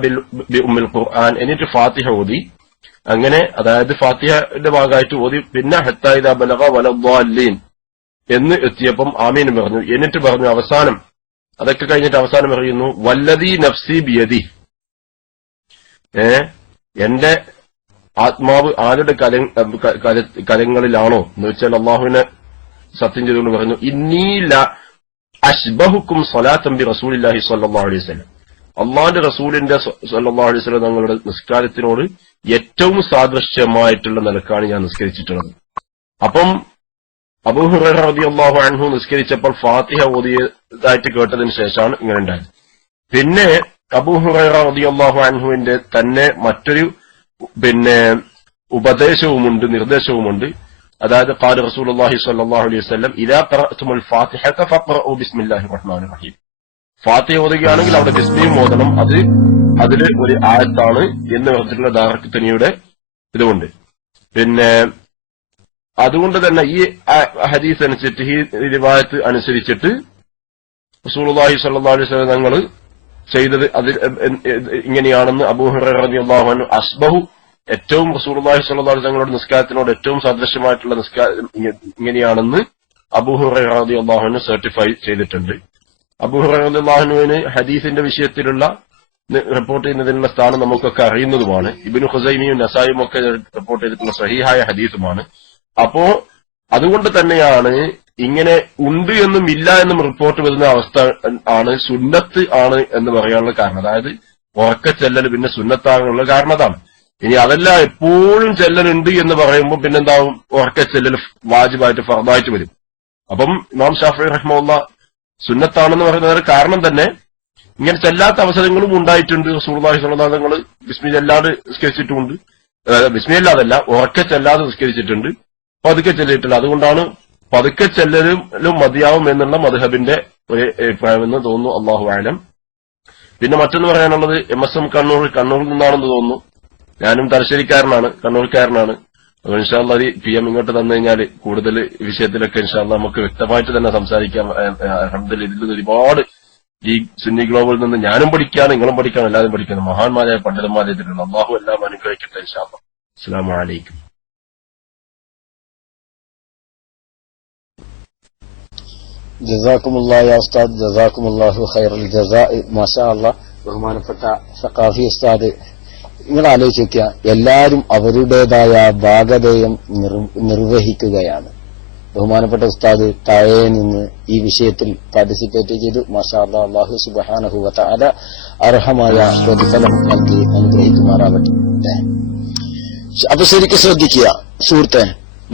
ബിഉമ്മിൽ ഖുർആൻ, എന്നിട്ട് ഫാത്തിഹ ഓതി. അങ്ങനെ അതായത് ഫാത്തിഹയുടെ ഭാഗമായിട്ട് ഓതി. പിന്നെ ഹത്താ ഇദാ ബലഗ വലദ്ദാല്ലീൻ എന്ന് എത്തിയപ്പം ആമീൻ പറഞ്ഞു. എന്നിട്ട് പറഞ്ഞു അവസാനം, അതൊക്കെ കഴിഞ്ഞിട്ട് അവസാനം പറയുന്നു വല്ലദീ നഫ്സി ബിയദി, എന്റെ ആത്മാവ് ആരുടെ കരങ്ങളിലാണോ എന്ന് വെച്ചാൽ അള്ളാഹുവിനെ സത്യം ചെയ്തുകൊണ്ട് പറഞ്ഞു innī ലഅശ്ബഹുക്കും സ്വലാത്തൻ ബി റസൂലില്ലാഹി സ്വല്ലല്ലാഹു അലൈഹി വസല്ലം, അള്ളാഹുവിന്റെ റസൂലിന്റെ സ്വല്ലല്ലാഹു അലൈഹി വസല്ലം തങ്ങളുടെ നിസ്കാരത്തിനോട് ഏറ്റവും സാദൃശ്യമായിട്ടുള്ള നിലക്കാണ് ഞാൻ നിസ്കരിച്ചിട്ടുള്ളത്. അപ്പം അബൂ ഹുറൈറ റളിയല്ലാഹു അൻഹു നിസ്കരിച്ചപ്പോൾ ഫാത്തിഹ ഓതിയതായിട്ട് കേട്ടതിന് ശേഷമാണ് ഇങ്ങനെ ഉണ്ടായത്. പിന്നെ അബൂ ഹുറൈറ റളിയല്ലാഹു അൻഹുവിന്റെ തന്നെ മറ്റൊരു ഉപദേശവുമുണ്ട്, നിർദ്ദേശവുമുണ്ട്. അതായത് ഖാല റസൂലുള്ളാഹി സ്വല്ലല്ലാഹു അലൈഹി വസല്ലം ഇദാ ഖറഅതുമുൽ ഫാത്തിഹത ഫഖറഉ ബിസ്മില്ലാഹിർ റഹ്മാനിർ റഹീം, ഫാത്തിഹ ഓതുകയാണെങ്കിൽ അവിടെ ബിസ്മിയും ഓതണം, അതിൽ ഒരു ആയത്താണ് എന്ന് പറഞ്ഞിട്ടുള്ള ദാറഖ്തനിയുടെ ഇതുകൊണ്ട്. പിന്നെ അതുകൊണ്ട് തന്നെ ഈ ഹദീസ് അനുസരിച്ച്, ഈ റിവായത്ത് അനുസരിച്ചിട്ട് റസൂലുള്ളാഹി സ്വല്ലല്ലാഹു അലൈഹി വസല്ലം തങ്ങൾ ചെയ്തത് അതിൽ ഇങ്ങനെയാണെന്ന് അബൂ ഹുറൈറ റളിയല്ലാഹു അൻഹു അസ്ബഹു, ഏറ്റവും റസൂലുള്ളാഹി സ്വല്ലല്ലാഹു അലൈഹി വസല്ലം തങ്ങളുടെ നിസ്കാരത്തിനോട് ഏറ്റവും സാദൃശ്യമായിട്ടുള്ള നിസ്കാരം ഇങ്ങനെയാണെന്ന് അബൂ ഹുറൈറ റളിയല്ലാഹു അൻഹു സർട്ടിഫൈ ചെയ്തിട്ടുണ്ട്. അബൂ ഹുറൈറ റളിയല്ലാഹു അൻഹുവിന് ഹദീസിന്റെ വിഷയത്തിലുള്ള റിപ്പോർട്ട് ചെയ്യുന്നതിനുള്ള സ്ഥാനം നമുക്കൊക്കെ അറിയുന്നതുമാണ്. ഇബ്നു ഖുസൈമയും നസായിയും ഒക്കെ റിപ്പോർട്ട് ചെയ്തിട്ടുള്ള സഹീഹായ ഹദീസുമാണ്. അപ്പോ അതുകൊണ്ട് തന്നെയാണ് ഇങ്ങനെ ഉണ്ട് എന്നും ഇല്ല എന്നും റിപ്പോർട്ട് വരുന്ന അവസ്ഥ ആണ് സുന്നത്ത് ആണ് എന്ന് പറയാനുള്ള കാരണം. അതായത് ഉറക്കച്ചെല്ലൽ പിന്നെ സുന്നത്താകാനുള്ള കാരണം അതാണ്. ഇനി അതല്ല എപ്പോഴും ചെല്ലലുണ്ട് എന്ന് പറയുമ്പോൾ പിന്നെന്താവും, ഉറക്കച്ചെല്ലൽ വാജിബായിട്ട് ഫർദായിട്ട് വരും. അപ്പം ഇമാം ഷാഫിഈ റഹ്മത്തുള്ളാഹി സുന്നത്താണെന്ന് പറയുന്നതിന് കാരണം തന്നെ ഇങ്ങനെ ചെല്ലാത്ത അവസരങ്ങളും ഉണ്ടായിട്ടുണ്ട്. റസൂലുള്ളാഹി സ്വല്ലല്ലാഹു അലൈഹി വസല്ലം ബിസ്മി ചെല്ലാതെ നിസ്കരിച്ചിട്ടുമുണ്ട്. ബിസ്മി അല്ലാതല്ല, ഉറക്കെ ചെല്ലാതെ നിസ്കരിച്ചിട്ടുണ്ട്, പതുക്കെ ചെല്ലിയിട്ടില്ല. അതുകൊണ്ടാണ് പതുക്കെ ചെല്ലലും മതിയാവും എന്നുള്ള മദ്ഹബിന്റെ ഒരു അഭിപ്രായമെന്ന് തോന്നുന്നു. അല്ലാഹു അഅലം. പിന്നെ മറ്റൊന്ന് പറയാനുള്ളത് MSM കണ്ണൂരിൽ നിന്നാണെന്ന് തോന്നുന്നു. ഞാനും തലശ്ശേരിക്കാരനാണ്, കണ്ണൂർക്കാരനാണ്. അപ്പൊ ഇൻഷാ അല്ലാഹ് PM ഇങ്ങോട്ട് തന്നു കഴിഞ്ഞാൽ കൂടുതൽ വിഷയത്തിലൊക്കെ ഇൻഷാ അല്ലാഹ് നമുക്ക് വ്യക്തമായിട്ട് തന്നെ സംസാരിക്കാം. അൽഹംദുലില്ലാഹ് ഇതിൽ ഒരുപാട് ഈ സുന്നി ഗ്ലോബിൽ നിന്ന് ഞാനും പഠിക്കാണ്, നിങ്ങളും പഠിക്കാണ്, എല്ലാവരും പഠിക്കണം. മഹാന്മാരായ പണ്ഡിതന്മാരെ ഇതിലുണ്ട്. അല്ലാഹു എല്ലാം അനുഗ്രഹിക്കട്ടെ ഇൻഷാ അല്ലാഹ്. അസ്സലാമു അലൈക്കും. ജസാക്കുമുല്ലാഹി യാ ഉസ്താദ്, ജസാക്കുമുല്ലാഹു ഖൈറൽ ജസാ. മാഷാ അല്ലാഹ്. ബഹുമാനപ്പെട്ട സഖാഫി ഉസ്താദ്, നിങ്ങൾ ആലോചിച്ച് നോക്കുക, എല്ലാവരും അവരുടേതായ ഭാഗധേയം നിർവഹിക്കുകയാണ്. ബഹുമാനപ്പെട്ട ഉസ്താദ് താഴെ നിന്ന് ഈ വിഷയത്തിൽ പാർട്ടിസിപ്പേറ്റ് ചെയ്തു. മാഷാ അല്ലാഹ്. അല്ലാഹു സുബ്ഹാനഹു വ തആല അർഹമായ പ്രതിഫലം നൽകി അനുഗ്രഹിക്കുമാറാവട്ടെ. അപ്പൊ ശരിക്കും ശ്രദ്ധിക്കുക സുഹൃത്തെ,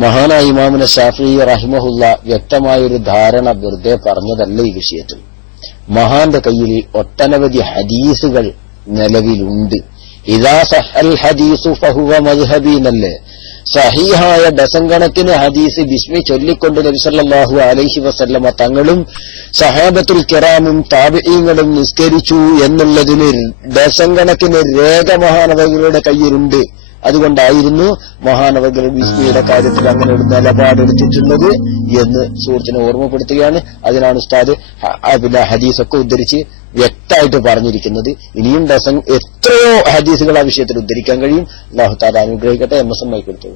മഹാനായ ഇമാമുന ശാഫിഈ റഹിമഹുല്ല വ്യക്തമായൊരു ധാരണ വെറുതെ പറഞ്ഞതല്ല ഈ വിഷയത്തിൽ. മഹാന്റെ കയ്യിൽ ഒട്ടനവധി ഹദീസുകൾ നിലവിലുണ്ട്. ഇദാ സഹൽ ഹദീസു ഫഹുവ മദ്ഹബി എന്നല്ലേ. സഹീഹായ ഡസൻ കണക്കിന് ഹദീസ് ബിസ്മി ചൊല്ലിക്കൊണ്ട് നബി സല്ലല്ലാഹു അലൈഹി വസല്ലമ തങ്ങളും സഹാബത്തുൽ കിറാമും താബിഈങ്ങളും നിസ്കരിച്ചു എന്നുള്ളതിന് ഡസൻ കണക്കിന് രേഖ മഹാനവകളുടെ കയ്യിലുണ്ട്. അതുകൊണ്ടായിരുന്നു മഹാനവകൾ ബിസ്മിയുടെ കാര്യത്തിൽ അങ്ങനെ ഒരു നിലപാടെടുത്തിട്ടുള്ളത് എന്ന് സുഹൃത്തിനെ ഓർമ്മപ്പെടുത്തുകയാണ്. അതിനാണ് ഉസ്താദ് പിന്നെ ഹദീസൊക്കെ ഉദ്ധരിച്ച് വ്യക്തമായിട്ട് പറഞ്ഞിരിക്കുന്നത്. ഇനിയും ഡസൻ എത്രയോ ഹദീസുകൾ ആ വിഷയത്തിൽ ഉദ്ധരിക്കാൻ കഴിയും. അല്ലാഹു തആല അനുഗ്രഹിക്കട്ടെ. MSM മൈക്കെടുത്തു.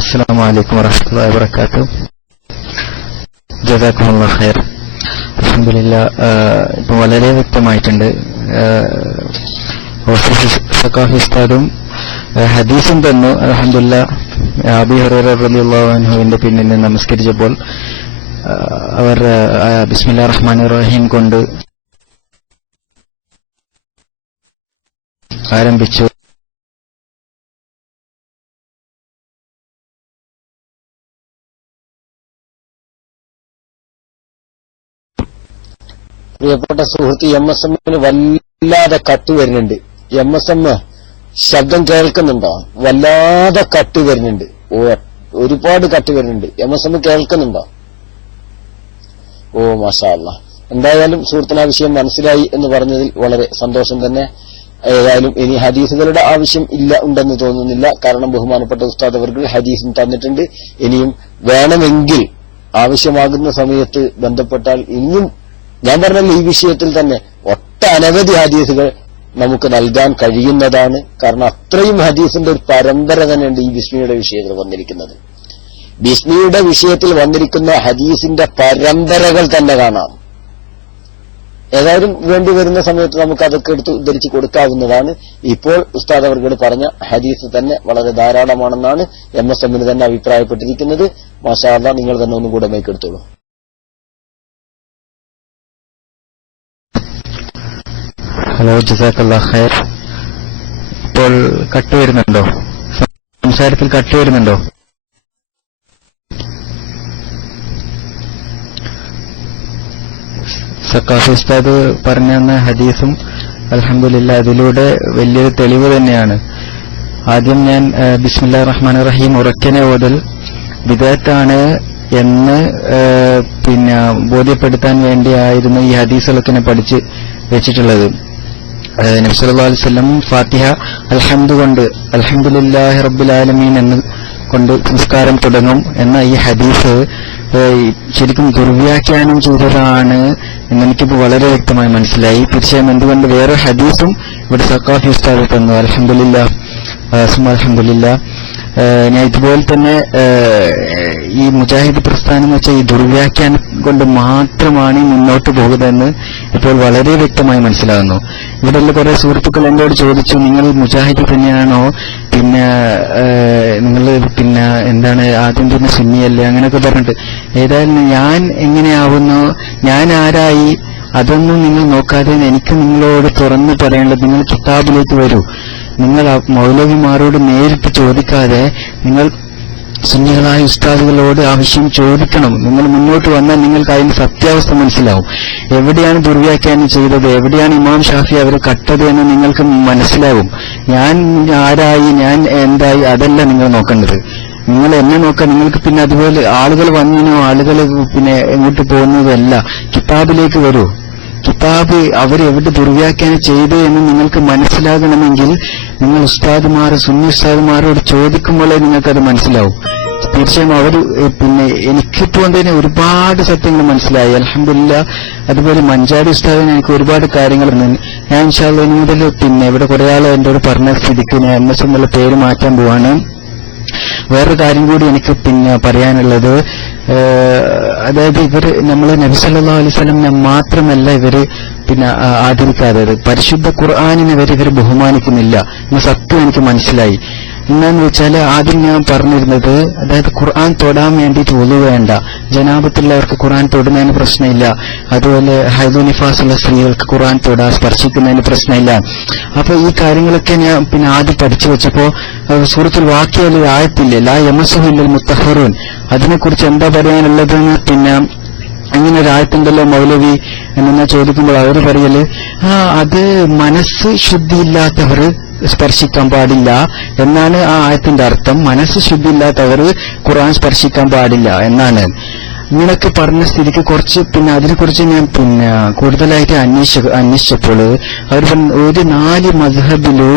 അസ്സലാമു അലൈക്കും വറഹ്മത്തുള്ളാഹി വബറകാതുഹു. ജസാക്കുമുല്ലാഹു ഖൈർ. അൽഹംദുലില്ലാ, ഇപ്പൊ വളരെ വ്യക്തമായിട്ടുണ്ട്. സഖാഫി ഉസ്താദും ഹദീസും തന്നു. അൽഹംദുലില്ലാ, അബീ ഹുറൈറ റളിയല്ലാഹു അൻഹുവിന്റെ പിന്നിൽ നിന്ന് നമസ്കരിച്ചപ്പോൾ അവർ ബിസ്മില്ലാഹിർ റഹ്മാനിർ റഹീം കൊണ്ട് ആരംഭിച്ചു. പ്രിയപ്പെട്ട സുഹൃത്ത്, MSMന് വല്ലാതെ കട്ട് വരുന്നുണ്ട്. MSM ശബ്ദം കേൾക്കുന്നുണ്ടോ? വല്ലാതെ കട്ട് വരുന്നുണ്ട്. ഒരുപാട് കട്ട് വരുന്നുണ്ട്. MSM കേൾക്കുന്നുണ്ടോ? ഓ മാഷാ അല്ലാഹ്. എന്തായാലും സുഹൃത്തിന് ആ വിഷയം മനസ്സിലായി എന്ന് പറഞ്ഞതിൽ വളരെ സന്തോഷം തന്നെ. ഏതായാലും ഇനി ഹദീസുകളുടെ ആവശ്യം ഉണ്ടെന്ന് തോന്നുന്നില്ല. കാരണം ബഹുമാനപ്പെട്ട ഉസ്താദ് അവർക്ക് ഹദീസും തന്നിട്ടുണ്ട്. ഇനിയും വേണമെങ്കിൽ ആവശ്യമാകുന്ന സമയത്ത് ബന്ധപ്പെട്ടാൽ ഇനിയും ഞാൻ പറഞ്ഞല്ലോ ഈ വിഷയത്തിൽ തന്നെ ഒട്ടനവധി ഹദീസുകൾ നമുക്ക് നൽകാൻ കഴിയുന്നതാണ്. കാരണം അത്രയും ഹദീസിന്റെ ഒരു പരമ്പര തന്നെയുണ്ട് ഈ ബിസ്മിയുടെ വിഷയത്തിൽ വന്നിരിക്കുന്നത്. ബിസ്മിയുടെ വിഷയത്തിൽ വന്നിരിക്കുന്ന ഹദീസിന്റെ പരമ്പരകൾ തന്നെ കാണാം. ഏതായാലും വേണ്ടി വരുന്ന സമയത്ത് നമുക്ക് അതൊക്കെ എടുത്ത് ഉദ്ധരിച്ച് കൊടുക്കാവുന്നതാണ്. ഇപ്പോൾ ഉസ്താദ് അവർകൾ പറഞ്ഞ ഹദീസ് തന്നെ വളരെ ധാരാളമാണെന്നാണ് MSMന് തന്നെ അഭിപ്രായപ്പെട്ടിരിക്കുന്നത്. മാഷാ അല്ലാഹ്, നിങ്ങൾ തന്നെ ഒന്നും കൂടെ മേക്കെടുത്തോളൂ. ഹലോ, ജസാക്കല്ലാഹു ഖൈർ. ഇപ്പോൾ കട്ട് വരുന്നുണ്ടോ? സംസാരത്തിൽ കട്ട് വരുന്നുണ്ടോ? സഖാഫി ഉസ്താദ് പറഞ്ഞു തന്ന ഹദീസും അൽഹംദുലില്ലാഹ് അതിലൂടെ വലിയൊരു തെളിവ് തന്നെയാണ്. ആദ്യം ഞാൻ ബിസ്മില്ലാഹിർ റഹ്മാനിർ റഹീം ഉറക്കനെ ഓതൽ ബിദ്അത്താണ് എന്ന് പിന്നെ ബോധ്യപ്പെടുത്താൻ വേണ്ടിയായിരുന്നു ഈ ഹദീസുകളൊക്കെ ഞാൻ പഠിച്ച് വെച്ചിട്ടുള്ളത്. നബി സല്ലല്ലാഹു അലൈഹി വസല്ലം ഫാത്തിഹ അൽഹംദു കൊണ്ട് അൽഹംദുലില്ലാഹി റബ്ബിൽ ആലമീൻ എന്ന് കൊണ്ട് സംസ്കാരം തുടങ്ങും എന്ന ഈ ഹദീസ് ശരിക്കും ദുർവ്യാഖ്യാനം ചെയ്തതാണ് എന്നെനിക്കിപ്പോൾ വളരെ വ്യക്തമായി മനസ്സിലായി. തീർച്ചയായും എന്തുകൊണ്ട് വേറെ ഹദീസും ഇവിടെ സഖാഫി ഉസ്താദ് തന്നു. അൽഹംദുലില്ലാഹ് സുമ്മ അൽഹംദുലില്ലാഹ്. ഞാൻ ഇതുപോലെ തന്നെ ഈ മുജാഹിദ് പ്രസ്ഥാനം എന്ന് വെച്ചാൽ ഈ ദുർവ്യാഖ്യാനം കൊണ്ട് മാത്രമാണ് ഈ മുന്നോട്ട് പോകുന്നതെന്ന് ഇപ്പോൾ വളരെ വ്യക്തമായി മനസ്സിലാകുന്നു. ഇവിടെയുള്ള കുറെ സുഹൃത്തുക്കൾ എന്നോട് ചോദിച്ചു, നിങ്ങൾ മുജാഹിദ് തന്നെയാണോ, പിന്നെ നിങ്ങൾ പിന്നെ എന്താണ് ആദ്യം തന്നെ സുന്നിയല്ലേ, അങ്ങനെയൊക്കെ പറഞ്ഞിട്ട്. ഏതായാലും ഞാൻ എങ്ങനെയാവുന്നു, ഞാൻ ആരായി, അതൊന്നും നിങ്ങൾ നോക്കാതെ എനിക്ക് നിങ്ങളോട് തുറന്നു പറയേണ്ടത്, നിങ്ങൾ കിതാബിലേക്ക് വരൂ. നിങ്ങൾ മൗലവിമാരോട് നേരിട്ട് ചോദിക്കാതെ നിങ്ങൾ സുന്നികളായ ഉസ്താദുകളോട് ആവശ്യം ചോദിക്കണം. നിങ്ങൾ മുന്നോട്ട് വന്നാൽ നിങ്ങൾക്ക് അതിന്റെ സത്യാവസ്ഥ മനസ്സിലാവും. എവിടെയാണ് ദുർവ്യാഖ്യാനം ചെയ്തത്, എവിടെയാണ് ഇമാം ഷാഫി അവരെ കട്ടത് എന്ന് നിങ്ങൾക്ക് മനസ്സിലാവും. ഞാൻ ആരായി, ഞാൻ എന്തായി, അതല്ല നിങ്ങൾ നോക്കേണ്ടത്. നിങ്ങൾ എന്നെ നോക്കാൻ. നിങ്ങൾക്ക് പിന്നെ അതുപോലെ ആളുകൾ വന്നിനോ ആളുകൾ പിന്നെ എങ്ങോട്ട് പോകുന്നതല്ല, കിതാബിലേക്ക് വരൂ. കിതാബ് അവരെവിടെ ദുർവ്യാഖ്യാനം ചെയ്തു എന്ന് നിങ്ങൾക്ക് മനസ്സിലാകണമെങ്കിൽ നിങ്ങൾ ഉസ്താദുമാർ, സുന്നി ഉസ്താദുമാരോട് ചോദിക്കുമ്പോഴേ നിങ്ങൾക്കത് മനസ്സിലാവും. തീർച്ചയായും അവർ പിന്നെ എനിക്കിപ്പോൾ തന്നെ ഒരുപാട് സത്യങ്ങൾ മനസ്സിലായി, അൽഹംദുലില്ലാ. അതുപോലെ മഞ്ചാടി ഉസ്താദിന് എനിക്ക് ഒരുപാട് കാര്യങ്ങൾ ഞാൻ ഇൻഷാ അല്ലാഹ് ഇനി മുതൽ പിന്നെ ഇവിടെ കുറെ ആൾ എന്നോട് പറഞ്ഞ സ്ഥിതിക്ക് ഞാൻ MS എന്നുള്ള പേര് മാറ്റാൻ പോവാണ്. വേറൊരു കാര്യം കൂടി എനിക്ക് പിന്നെ പറയാനുള്ളത്, അതായത് ഇവര് നമ്മള് നബി സല്ലല്ലാഹു അലൈഹി വസല്ലം മാത്രമല്ല ഇവര് പിന്നെ ആദരിക്കാത്തത്, പരിശുദ്ധ ഖുർആനിനെ ഇവർ ബഹുമാനിക്കുന്നില്ല എന്ന സത്യം എനിക്ക് മനസ്സിലായി. എന്നാന്ന് വെച്ചാൽ ആദ്യം ഞാൻ പറഞ്ഞിരുന്നത്, അതായത് ഖുർആൻ തൊടാൻ വേണ്ടിയിട്ട് ഒളു വേണ്ട, ജനാബത്തുള്ളവർക്ക് ഖുർആൻ തൊടുന്നതിന് പ്രശ്നമില്ല, അതുപോലെ ഹൈദു നിഫാസുള്ള സ്ത്രീകൾക്ക് ഖുർആൻ സ്പർശിക്കുന്നതിന് പ്രശ്നമില്ല. അപ്പൊ ഈ കാര്യങ്ങളൊക്കെ ഞാൻ പിന്നെ ആദ്യം പഠിച്ചു വെച്ചപ്പോ സൂറത്തുൽ വാഖിയയിൽ ആയത്തില്ലേ, ലാ യമസ്സുഹു ഇല്ലൽ മുത്തഹ്ഹറൂൻ, അതിനെക്കുറിച്ച് എന്താ പറയാനുള്ളതെന്ന് പിന്നെ അങ്ങനെ ഒരു ആയത്തുണ്ടല്ലോ മൗലവി എന്നാ ചോദിക്കുമ്പോൾ അവർ പറയല്, അത് മനസ്സ് ശുദ്ധിയില്ലാത്തവർ സ്പർശിക്കാൻ പാടില്ല എന്നാണ് ആ ആയത്തിന്റെ അർത്ഥം. മനസ്സ് ശുദ്ധിയില്ലാത്തവർ ഖുർആൻ സ്പർശിക്കാൻ പാടില്ല എന്നാണ്. ഇങ്ങനൊക്കെ പറഞ്ഞ സ്ഥിതിക്ക് കുറച്ച് പിന്നെ അതിനെക്കുറിച്ച് ഞാൻ പിന്നെ കൂടുതലായിട്ട് അന്വേഷിച്ചപ്പോൾ അവർ ഒരു 4 മദ്ഹബിലോ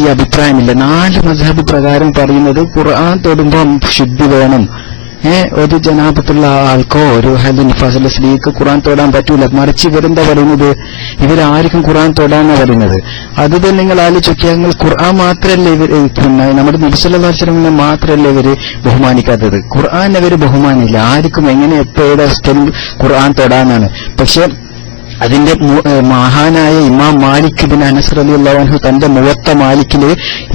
ഈ അഭിപ്രായമില്ല. 4 മദ്ഹബ് പ്രകാരം പറയുന്നത് ഖുർആൻ തൊടുമ്പോൾ ശുദ്ധി വേണം. ഒരു ജനാബത്തുള്ള ആൾക്കോ ഒരു ഹൈദു നിഫാസുള്ള സ്ത്രീക്ക് ഖുർആൻ തൊടാൻ പറ്റൂല. മറിച്ച് ഇവരെന്താ പറയുന്നത്, ഇവരാർക്കും ഖുർആൻ തൊടാന്നാ പറയുന്നത്. അത് തന്നെ നിങ്ങൾ ആലോചിക്കുക, നിങ്ങൾ ഖുർആൻ മാത്രമല്ല ഇവർ പിന്നെ നമ്മുടെ നബി സല്ലല്ലാഹു അലൈഹി വസല്ലം മാത്രമല്ല ഇവര് ബഹുമാനിക്കാത്തത്, ഖുർആൻ ഇവര് ബഹുമാനില്ല. ആർക്കും എങ്ങനെ എപ്പോഴും ഇഷ്ടം ഖുർആൻ തൊടാനാണ്. പക്ഷെ അതിന്റെ മഹാനായ ഇമാം മാലിക് ബിൻ അനസ് റളിയല്ലാഹു അൻഹു തന്റെ മുവത്ത മാലിക്കില്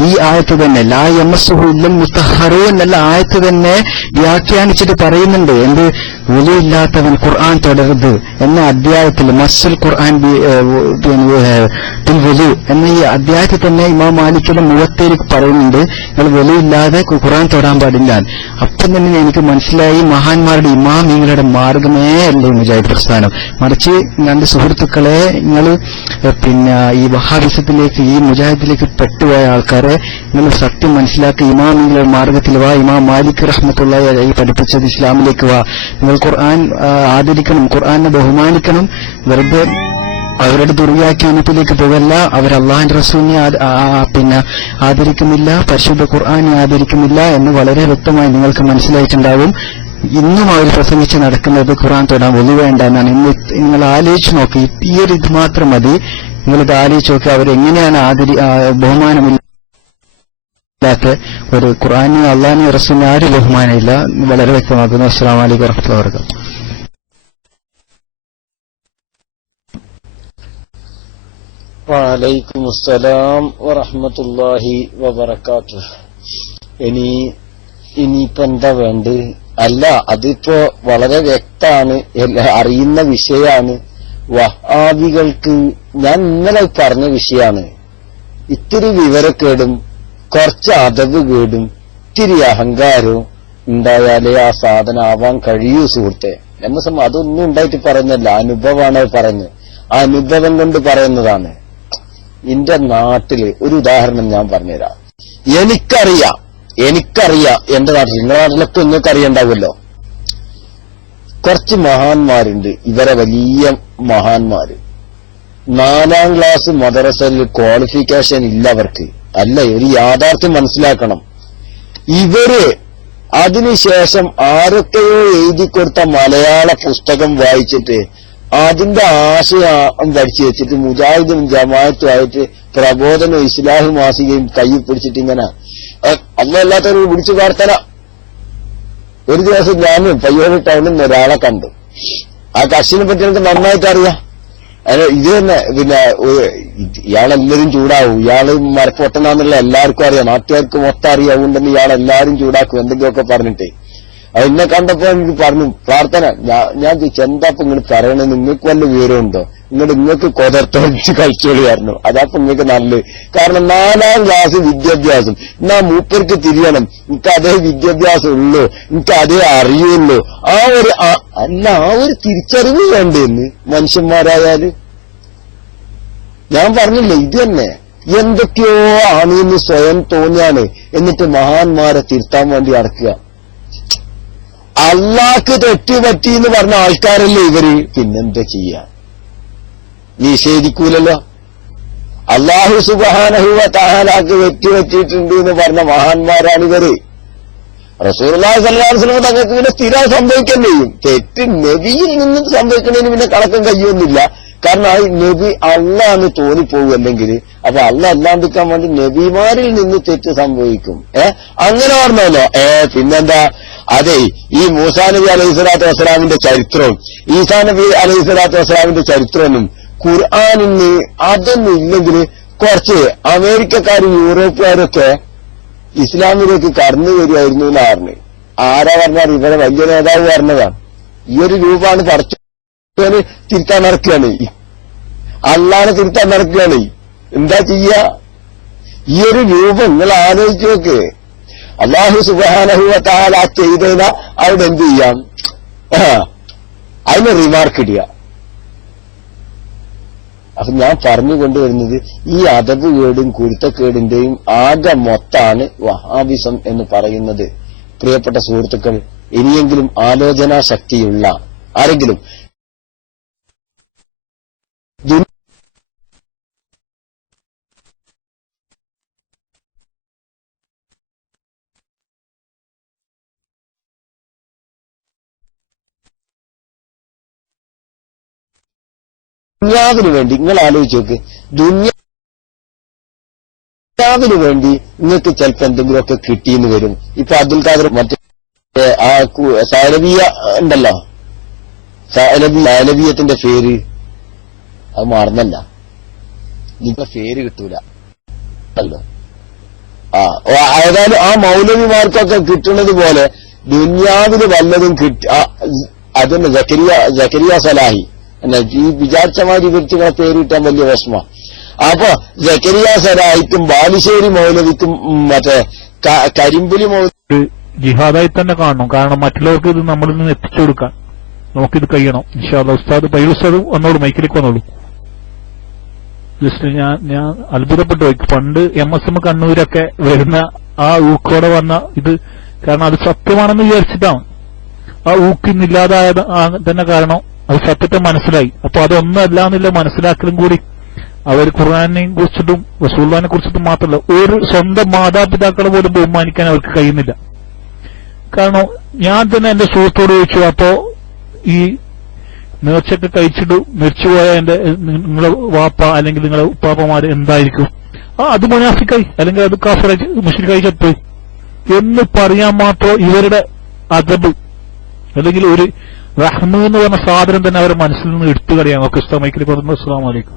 ഈ ആയത്ത് തന്നെ ലാ യമസ്സുഹു ഇല്ലൽ മുത്തഹ്ഹറൂൻ എന്നുള്ള ആയത്ത് തന്നെ വ്യാഖ്യാനിച്ചിട്ട് പറയുന്നുണ്ട്. എന്ത്, വുളു ഇല്ലാത്തവൻ ഖുർആൻ തൊടരുത് എന്ന അധ്യായത്തിൽ മസ്സുൽ ഖുർആൻ ബിൽ വുളു എന്ന ഈ അധ്യായത്തിൽ തന്നെ ഇമാം മാലിക്കിന്റെ മുവത്തയിൽ പറയുന്നുണ്ട്, നിങ്ങൾ വുളു ഇല്ലാതെ ഖുർആൻ തൊടാൻ പാടില്ല. അപ്പം തന്നെ എനിക്ക് മനസ്സിലായി, മഹാന്മാരുടെ ഇമാമിങ്ങളുടെ മാർഗമേ അല്ലേ മുജാഹിദ് പ്രസ്ഥാനം. മറിച്ച് രണ്ട് സുഹൃത്തുക്കളെ, നിങ്ങൾ പിന്നെ ഈ വഹാബിസത്തിലേക്ക് ഈ മുജാഹിദിലേക്ക് പെട്ടുപോയ ആൾക്കാരെ നിങ്ങൾ സത്യം മനസ്സിലാക്കി ഇമാമിങ്ങളുടെ മാർഗത്തിൽ വാ. ഇമാം മാലിക് റഹ്മത്തുള്ളാഹി അലൈഹി പഠിപ്പിച്ചത് ഇസ്ലാമിലേക്ക് വാ. നിങ്ങൾ ഖുർആൻ ആദരിക്കണം, ഖുർആനെ ബഹുമാനിക്കണം. വെറുതെ അവരുടെ ദുർവ്യാഖ്യാനത്തിലേക്ക് പോകല്ല. അവർ അള്ളാഹുവിന്റെ റസൂലിനെ പിന്നെ ആദരിക്കുന്നില്ല, പരിശുദ്ധ ഖുർആനെ ആദരിക്കുന്നില്ല എന്ന് വളരെ വ്യക്തമായി നിങ്ങൾക്ക് മനസ്സിലായിട്ടുണ്ടാവും. ഇന്നും അവർ പ്രസംഗിച്ച് നടക്കുന്നത് ഖുർആൻ തൊടാൻ ഒന്നു വേണ്ട എന്നാണ്. നിങ്ങൾ ആലോചിച്ച് നോക്കി, ഈ ഒരു ഇത് മാത്രം മതി. നിങ്ങളിത് ആലോചിച്ച് നോക്കി, അവരെങ്ങനെയാണ് ബഹുമാനമില്ലാത്ത ഒരു ഖുർആനെ അള്ളാഹിനെ റസൂലിനെ ആരും ബഹുമാനമില്ല. വളരെ വ്യക്തമാക്കുന്നു. അസ്സലാമു അലൈക്കും വറഹ്മത്തുള്ളാഹി വബറകാതുഹു. വഅലൈക്കും അസ്സലാം വറഹ്മത്തുള്ളാഹി വബറകാതുഹു. ഇനിയിപ്പോ എന്താ വേണ്ടത്? അല്ല, അതിപ്പോ വളരെ വ്യക്തമാണ്, അറിയുന്ന വിഷയമാണ്. വഹാബികൾക്ക് ഞാൻ ഇന്നലെ പറഞ്ഞ വിഷയമാണ്. ഇത്തിരി വിവരക്കേടും കുറച്ച് അതവ് കേടും ഇത്തിരി അഹങ്കാരവും ഉണ്ടായാലേ ആ സാധനം ആവാൻ കഴിയൂ സുഹൃത്തെ. എന്ന സമയം അതൊന്നും ഉണ്ടായിട്ട് പറയുന്നല്ല, അനുഭവമാണ് പറയുന്നത്. ആ അനുഭവം കൊണ്ട് പറയുന്നതാണ്. എന്റെ നാട്ടില് ഒരു ഉദാഹരണം ഞാൻ പറഞ്ഞുതരാം. എനിക്കറിയാം എന്റെ നാട്ടിൽ, നിങ്ങളുടെ നാട്ടിലൊക്കെ നിങ്ങൾക്ക് അറിയണ്ടാവുമല്ലോ. കുറച്ച് മഹാന്മാരുണ്ട്, ഇവരെ വലിയ മഹാന്മാര്. 4ാം ക്ലാസ് മദ്രസയിൽ ക്വാളിഫിക്കേഷൻ ഇല്ല അവർക്ക്. അല്ല, ഒരു യാഥാർത്ഥ്യം മനസ്സിലാക്കണം. ഇവര് അതിനുശേഷം ആരൊക്കെയോ എഴുതി കൊടുത്ത മലയാള പുസ്തകം വായിച്ചിട്ട് അതിന്റെ ആശയം പഠിച്ചു വെച്ചിട്ട് മുജാഹിദും ജമാഅത്തുമായിട്ട് പ്രബോധനവും ഇസ്ലാഹ് മാസികയും കൈ പിടിച്ചിട്ട് ഇങ്ങനെ അല്ലാത്തവർ വിളിച്ചു പ്രാർത്ഥന. ഒരു ദിവസം ഞാൻ പയ്യോളി ടൗണിൽ നിന്ന് ഒരാളെ കണ്ടു. ആ കക്ഷിനെ പറ്റി എനിക്ക് നന്നായിട്ട് അറിയാം. ഇത് തന്നെ പിന്നെ ഇയാളെല്ലാരും ചൂടാവും. ഇയാള് മരപ്പൊട്ടനാന്നുള്ള എല്ലാവർക്കും അറിയാം, നാട്ടുകാർക്ക് മൊത്തം അറിയാം. അതുകൊണ്ടെന്ന് ഇയാളെല്ലാരും ചൂടാക്കും എന്തെങ്കിലുമൊക്കെ പറഞ്ഞിട്ട്. അത് എന്നെ കണ്ടപ്പോ എനിക്ക് പറഞ്ഞു പ്രാർത്ഥന. ഞാൻ ചോദിച്ചു എന്താപ്പൊ നിങ്ങൾ പറയണത്, നിങ്ങൾക്ക് വല്ല വിവരമുണ്ടോ? നിങ്ങൾക്ക് കൊതർത്തൊഴിച്ച് കഴിച്ചോളിയായിരുന്നു. അതാപ്പൊ നിങ്ങൾക്ക് നല്ലത്. കാരണം 4ാം ക്ലാസ് വിദ്യാഭ്യാസം. എന്നാ മൂപ്പർക്ക് തിരിയണം, എനിക്ക് അതേ വിദ്യാഭ്യാസം ഉള്ളൂ, എനിക്ക് അതേ അറിയുള്ളൂ. ആ ഒരു തിരിച്ചറിവ് വേണ്ടേന്ന് മനുഷ്യന്മാരായാല്. ഞാൻ പറഞ്ഞില്ലേ, ഇത് തന്നെ എന്തൊക്കെയോ ആണെന്ന് സ്വയം തോന്നിയാണ്. എന്നിട്ട് മഹാന്മാരെ തിരുത്താൻ വേണ്ടി അടക്കുക. അള്ളാഹ്ക്ക് തെറ്റുപറ്റി എന്ന് പറഞ്ഞ ആൾക്കാരല്ലേ ഇവര്. പിന്നെന്താ ചെയ്യാ? നിഷേധിക്കൂലല്ലോ. അള്ളാഹു സുബ്ഹാനഹു വ തആലാക്ക് തെറ്റുപറ്റിയിട്ടുണ്ട് എന്ന് പറഞ്ഞ മഹാന്മാരാണിവര്. റസൂലുള്ളാഹി സ്വല്ലല്ലാഹു അലൈഹി വസല്ലം തങ്ങൾക്ക് പിന്നെ സ്ഥിരം സംഭവിക്കാൻ ചെയ്യും. തെറ്റ് നബിയിൽ നിന്ന് സംഭവിക്കുന്നതിന് പിന്നെ കണക്കം കഴിയൊന്നുമില്ല. കാരണം ആ നബി അള്ളാന്ന് തോന്നിപ്പോകുമല്ലെങ്കിൽ അപ്പൊ അള്ള അല്ലാണ്ടിരിക്കാൻ വേണ്ടി നബിമാരിൽ നിന്ന് തെറ്റ് സംഭവിക്കും. അങ്ങനെ പറഞ്ഞല്ലോ. പിന്നെന്താ? അതെ, ഈ മൂസാ നബി അലൈഹി സ്വലാത്തു വസ്സലാമിന്റെ ചരിത്രവും ഈസാ നബി അലൈഹി സ്വലാത്തു വസ്സലാമിന്റെ ചരിത്രമൊന്നും ഖുർആനിന് അതൊന്നും ഇല്ലെങ്കിൽ കുറച്ച് അമേരിക്കക്കാരും യൂറോപ്പുകാരൊക്കെ ഇസ്ലാമിലേക്ക് കടന്നു വരുമായിരുന്നു എന്ന് പറഞ്ഞു. ആരാ പറഞ്ഞാൽ ഇവരെ വലിയ നേതാവ് പറഞ്ഞതാണ്. ഈ ഒരു രൂപമാണ് പടച്ചോന് തിരുത്താൻ നടക്കുകയാണ്, അള്ളാനെ തിരുത്താൻ നടക്കുകയാണ്. എന്താ ചെയ്യാ? ഈ ഒരു രൂപം നിങ്ങൾ ആലോചിച്ച് നോക്ക്. അല്ലാഹു സുബ്ഹാനഹു വ തആല ചെയ്തതിനാ അവിടെ എന്ത് ചെയ്യാം? അതിന് റിമാർക്ക് ഇടുക. അപ്പൊ ഞാൻ പറഞ്ഞുകൊണ്ടുവരുന്നത് ഈ അദബ് കേടും കുരുത്തക്കേടിന്റെയും ആകെ മൊത്താണ് വഹാബിസം എന്ന് പറയുന്നത്. പ്രിയപ്പെട്ട സുഹൃത്തുക്കൾ, ഇനിയെങ്കിലും ആലോചനാ ശക്തിയുള്ള ആരെങ്കിലും ദുന്യാവിന് വേണ്ടി നിങ്ങൾ ആലോചിച്ച് നോക്ക്. ദുന്യാവിന് വേണ്ടി നിങ്ങൾക്ക് ചിലപ്പോ എന്തെങ്കിലുമൊക്കെ കിട്ടിയെന്ന് വരും. ഇപ്പൊ അബ്ദുൽ ഖാദർ മറ്റേ ആ സഅലവിയ ഉണ്ടല്ലോ, സഅലവിയത്തിന്റെ പേര് അത് മറന്നല്ല, നിങ്ങൾക്ക് പേര് കിട്ടൂല അല്ലോ. ഏതായാലും ആ മൗലവിമാർക്കൊക്കെ കിട്ടുന്നത് പോലെ ദുന്യാവിന് വല്ലതും അതന്നെ ജക്കരിയ സലാഹി എന്നാ ഈ വിചാരിച്ച മാതിരി വ്യക്തികളെ പേര് കിട്ടാൻ വലിയ വിഷമ. അപ്പൊ ജക്കരിയ സലാഹിക്കും ബാലുശ്ശേരി മൗലവിക്കും മറ്റേ കരിമ്പുലി മൗലവി ജിഹാദായി തന്നെ കാണണം. കാരണം മറ്റുള്ളവർക്ക് ഇത് നമ്മളിൽ നിന്ന് എത്തിച്ചു കൊടുക്കാൻ നമുക്കിത് കഴിയണം. ഇൻഷാ അല്ലാഹ് ഉസ്താദ് പയ്യൽ ഉസ്താദ് വന്നോളൂ, മൈക്കിലേക്ക് വന്നോളൂ. ജസ്റ്റ് ഞാൻ അത്ഭുതപ്പെട്ടു പോയി. പണ്ട് MSM കണ്ണൂരൊക്കെ വരുന്ന ആ ഊക്കോടെ വന്ന ഇത്, കാരണം അത് സത്യമാണെന്ന് വിചാരിച്ചിട്ടാണ്. ആ ഊക്കിന്നില്ലാതായ തന്നെ കാരണം അത് സത്യത്തെ മനസ്സിലായി. അപ്പൊ അതൊന്നല്ല എന്നുള്ള മനസ്സിലാക്കലും കൂടി അവർ ഖുർആനെ കുറിച്ചിട്ടും റസൂലുള്ളാഹിനെ കുറിച്ചിട്ടും മാത്രമല്ല, ഒരു സ്വന്തം മാതാപിതാക്കളെ പോലും ബഹുമാനിക്കാൻ അവർക്ക് കഴിയുന്നില്ല. കാരണം ഞാൻ തന്നെ എന്റെ സുഹൃത്തോട് ചോദിച്ചു, അപ്പോ ഈ നേർച്ചയൊക്കെ കഴിച്ചിട്ട് മരിച്ചുപോയ നിങ്ങളെ വാപ്പ അല്ലെങ്കിൽ നിങ്ങളെ ഉപ്പാപ്പമാര് എന്തായിരിക്കും? അത് മുനാഫിക്കായി അല്ലെങ്കിൽ അത് കാഫിറായി മുശ്രിക്കായി ചത്തുപോയി എന്ന് പറയാൻ മാത്രം ഇവരുടെ അദബ് അല്ലെങ്കിൽ ഒരു റഹ്മ എന്ന് പറഞ്ഞ സാധനം തന്നെ അവരുടെ മനസ്സിൽ നിന്ന് എടുത്തു കളയാം. ഓക്കെ, അസ്സലാമു അലൈക്കും.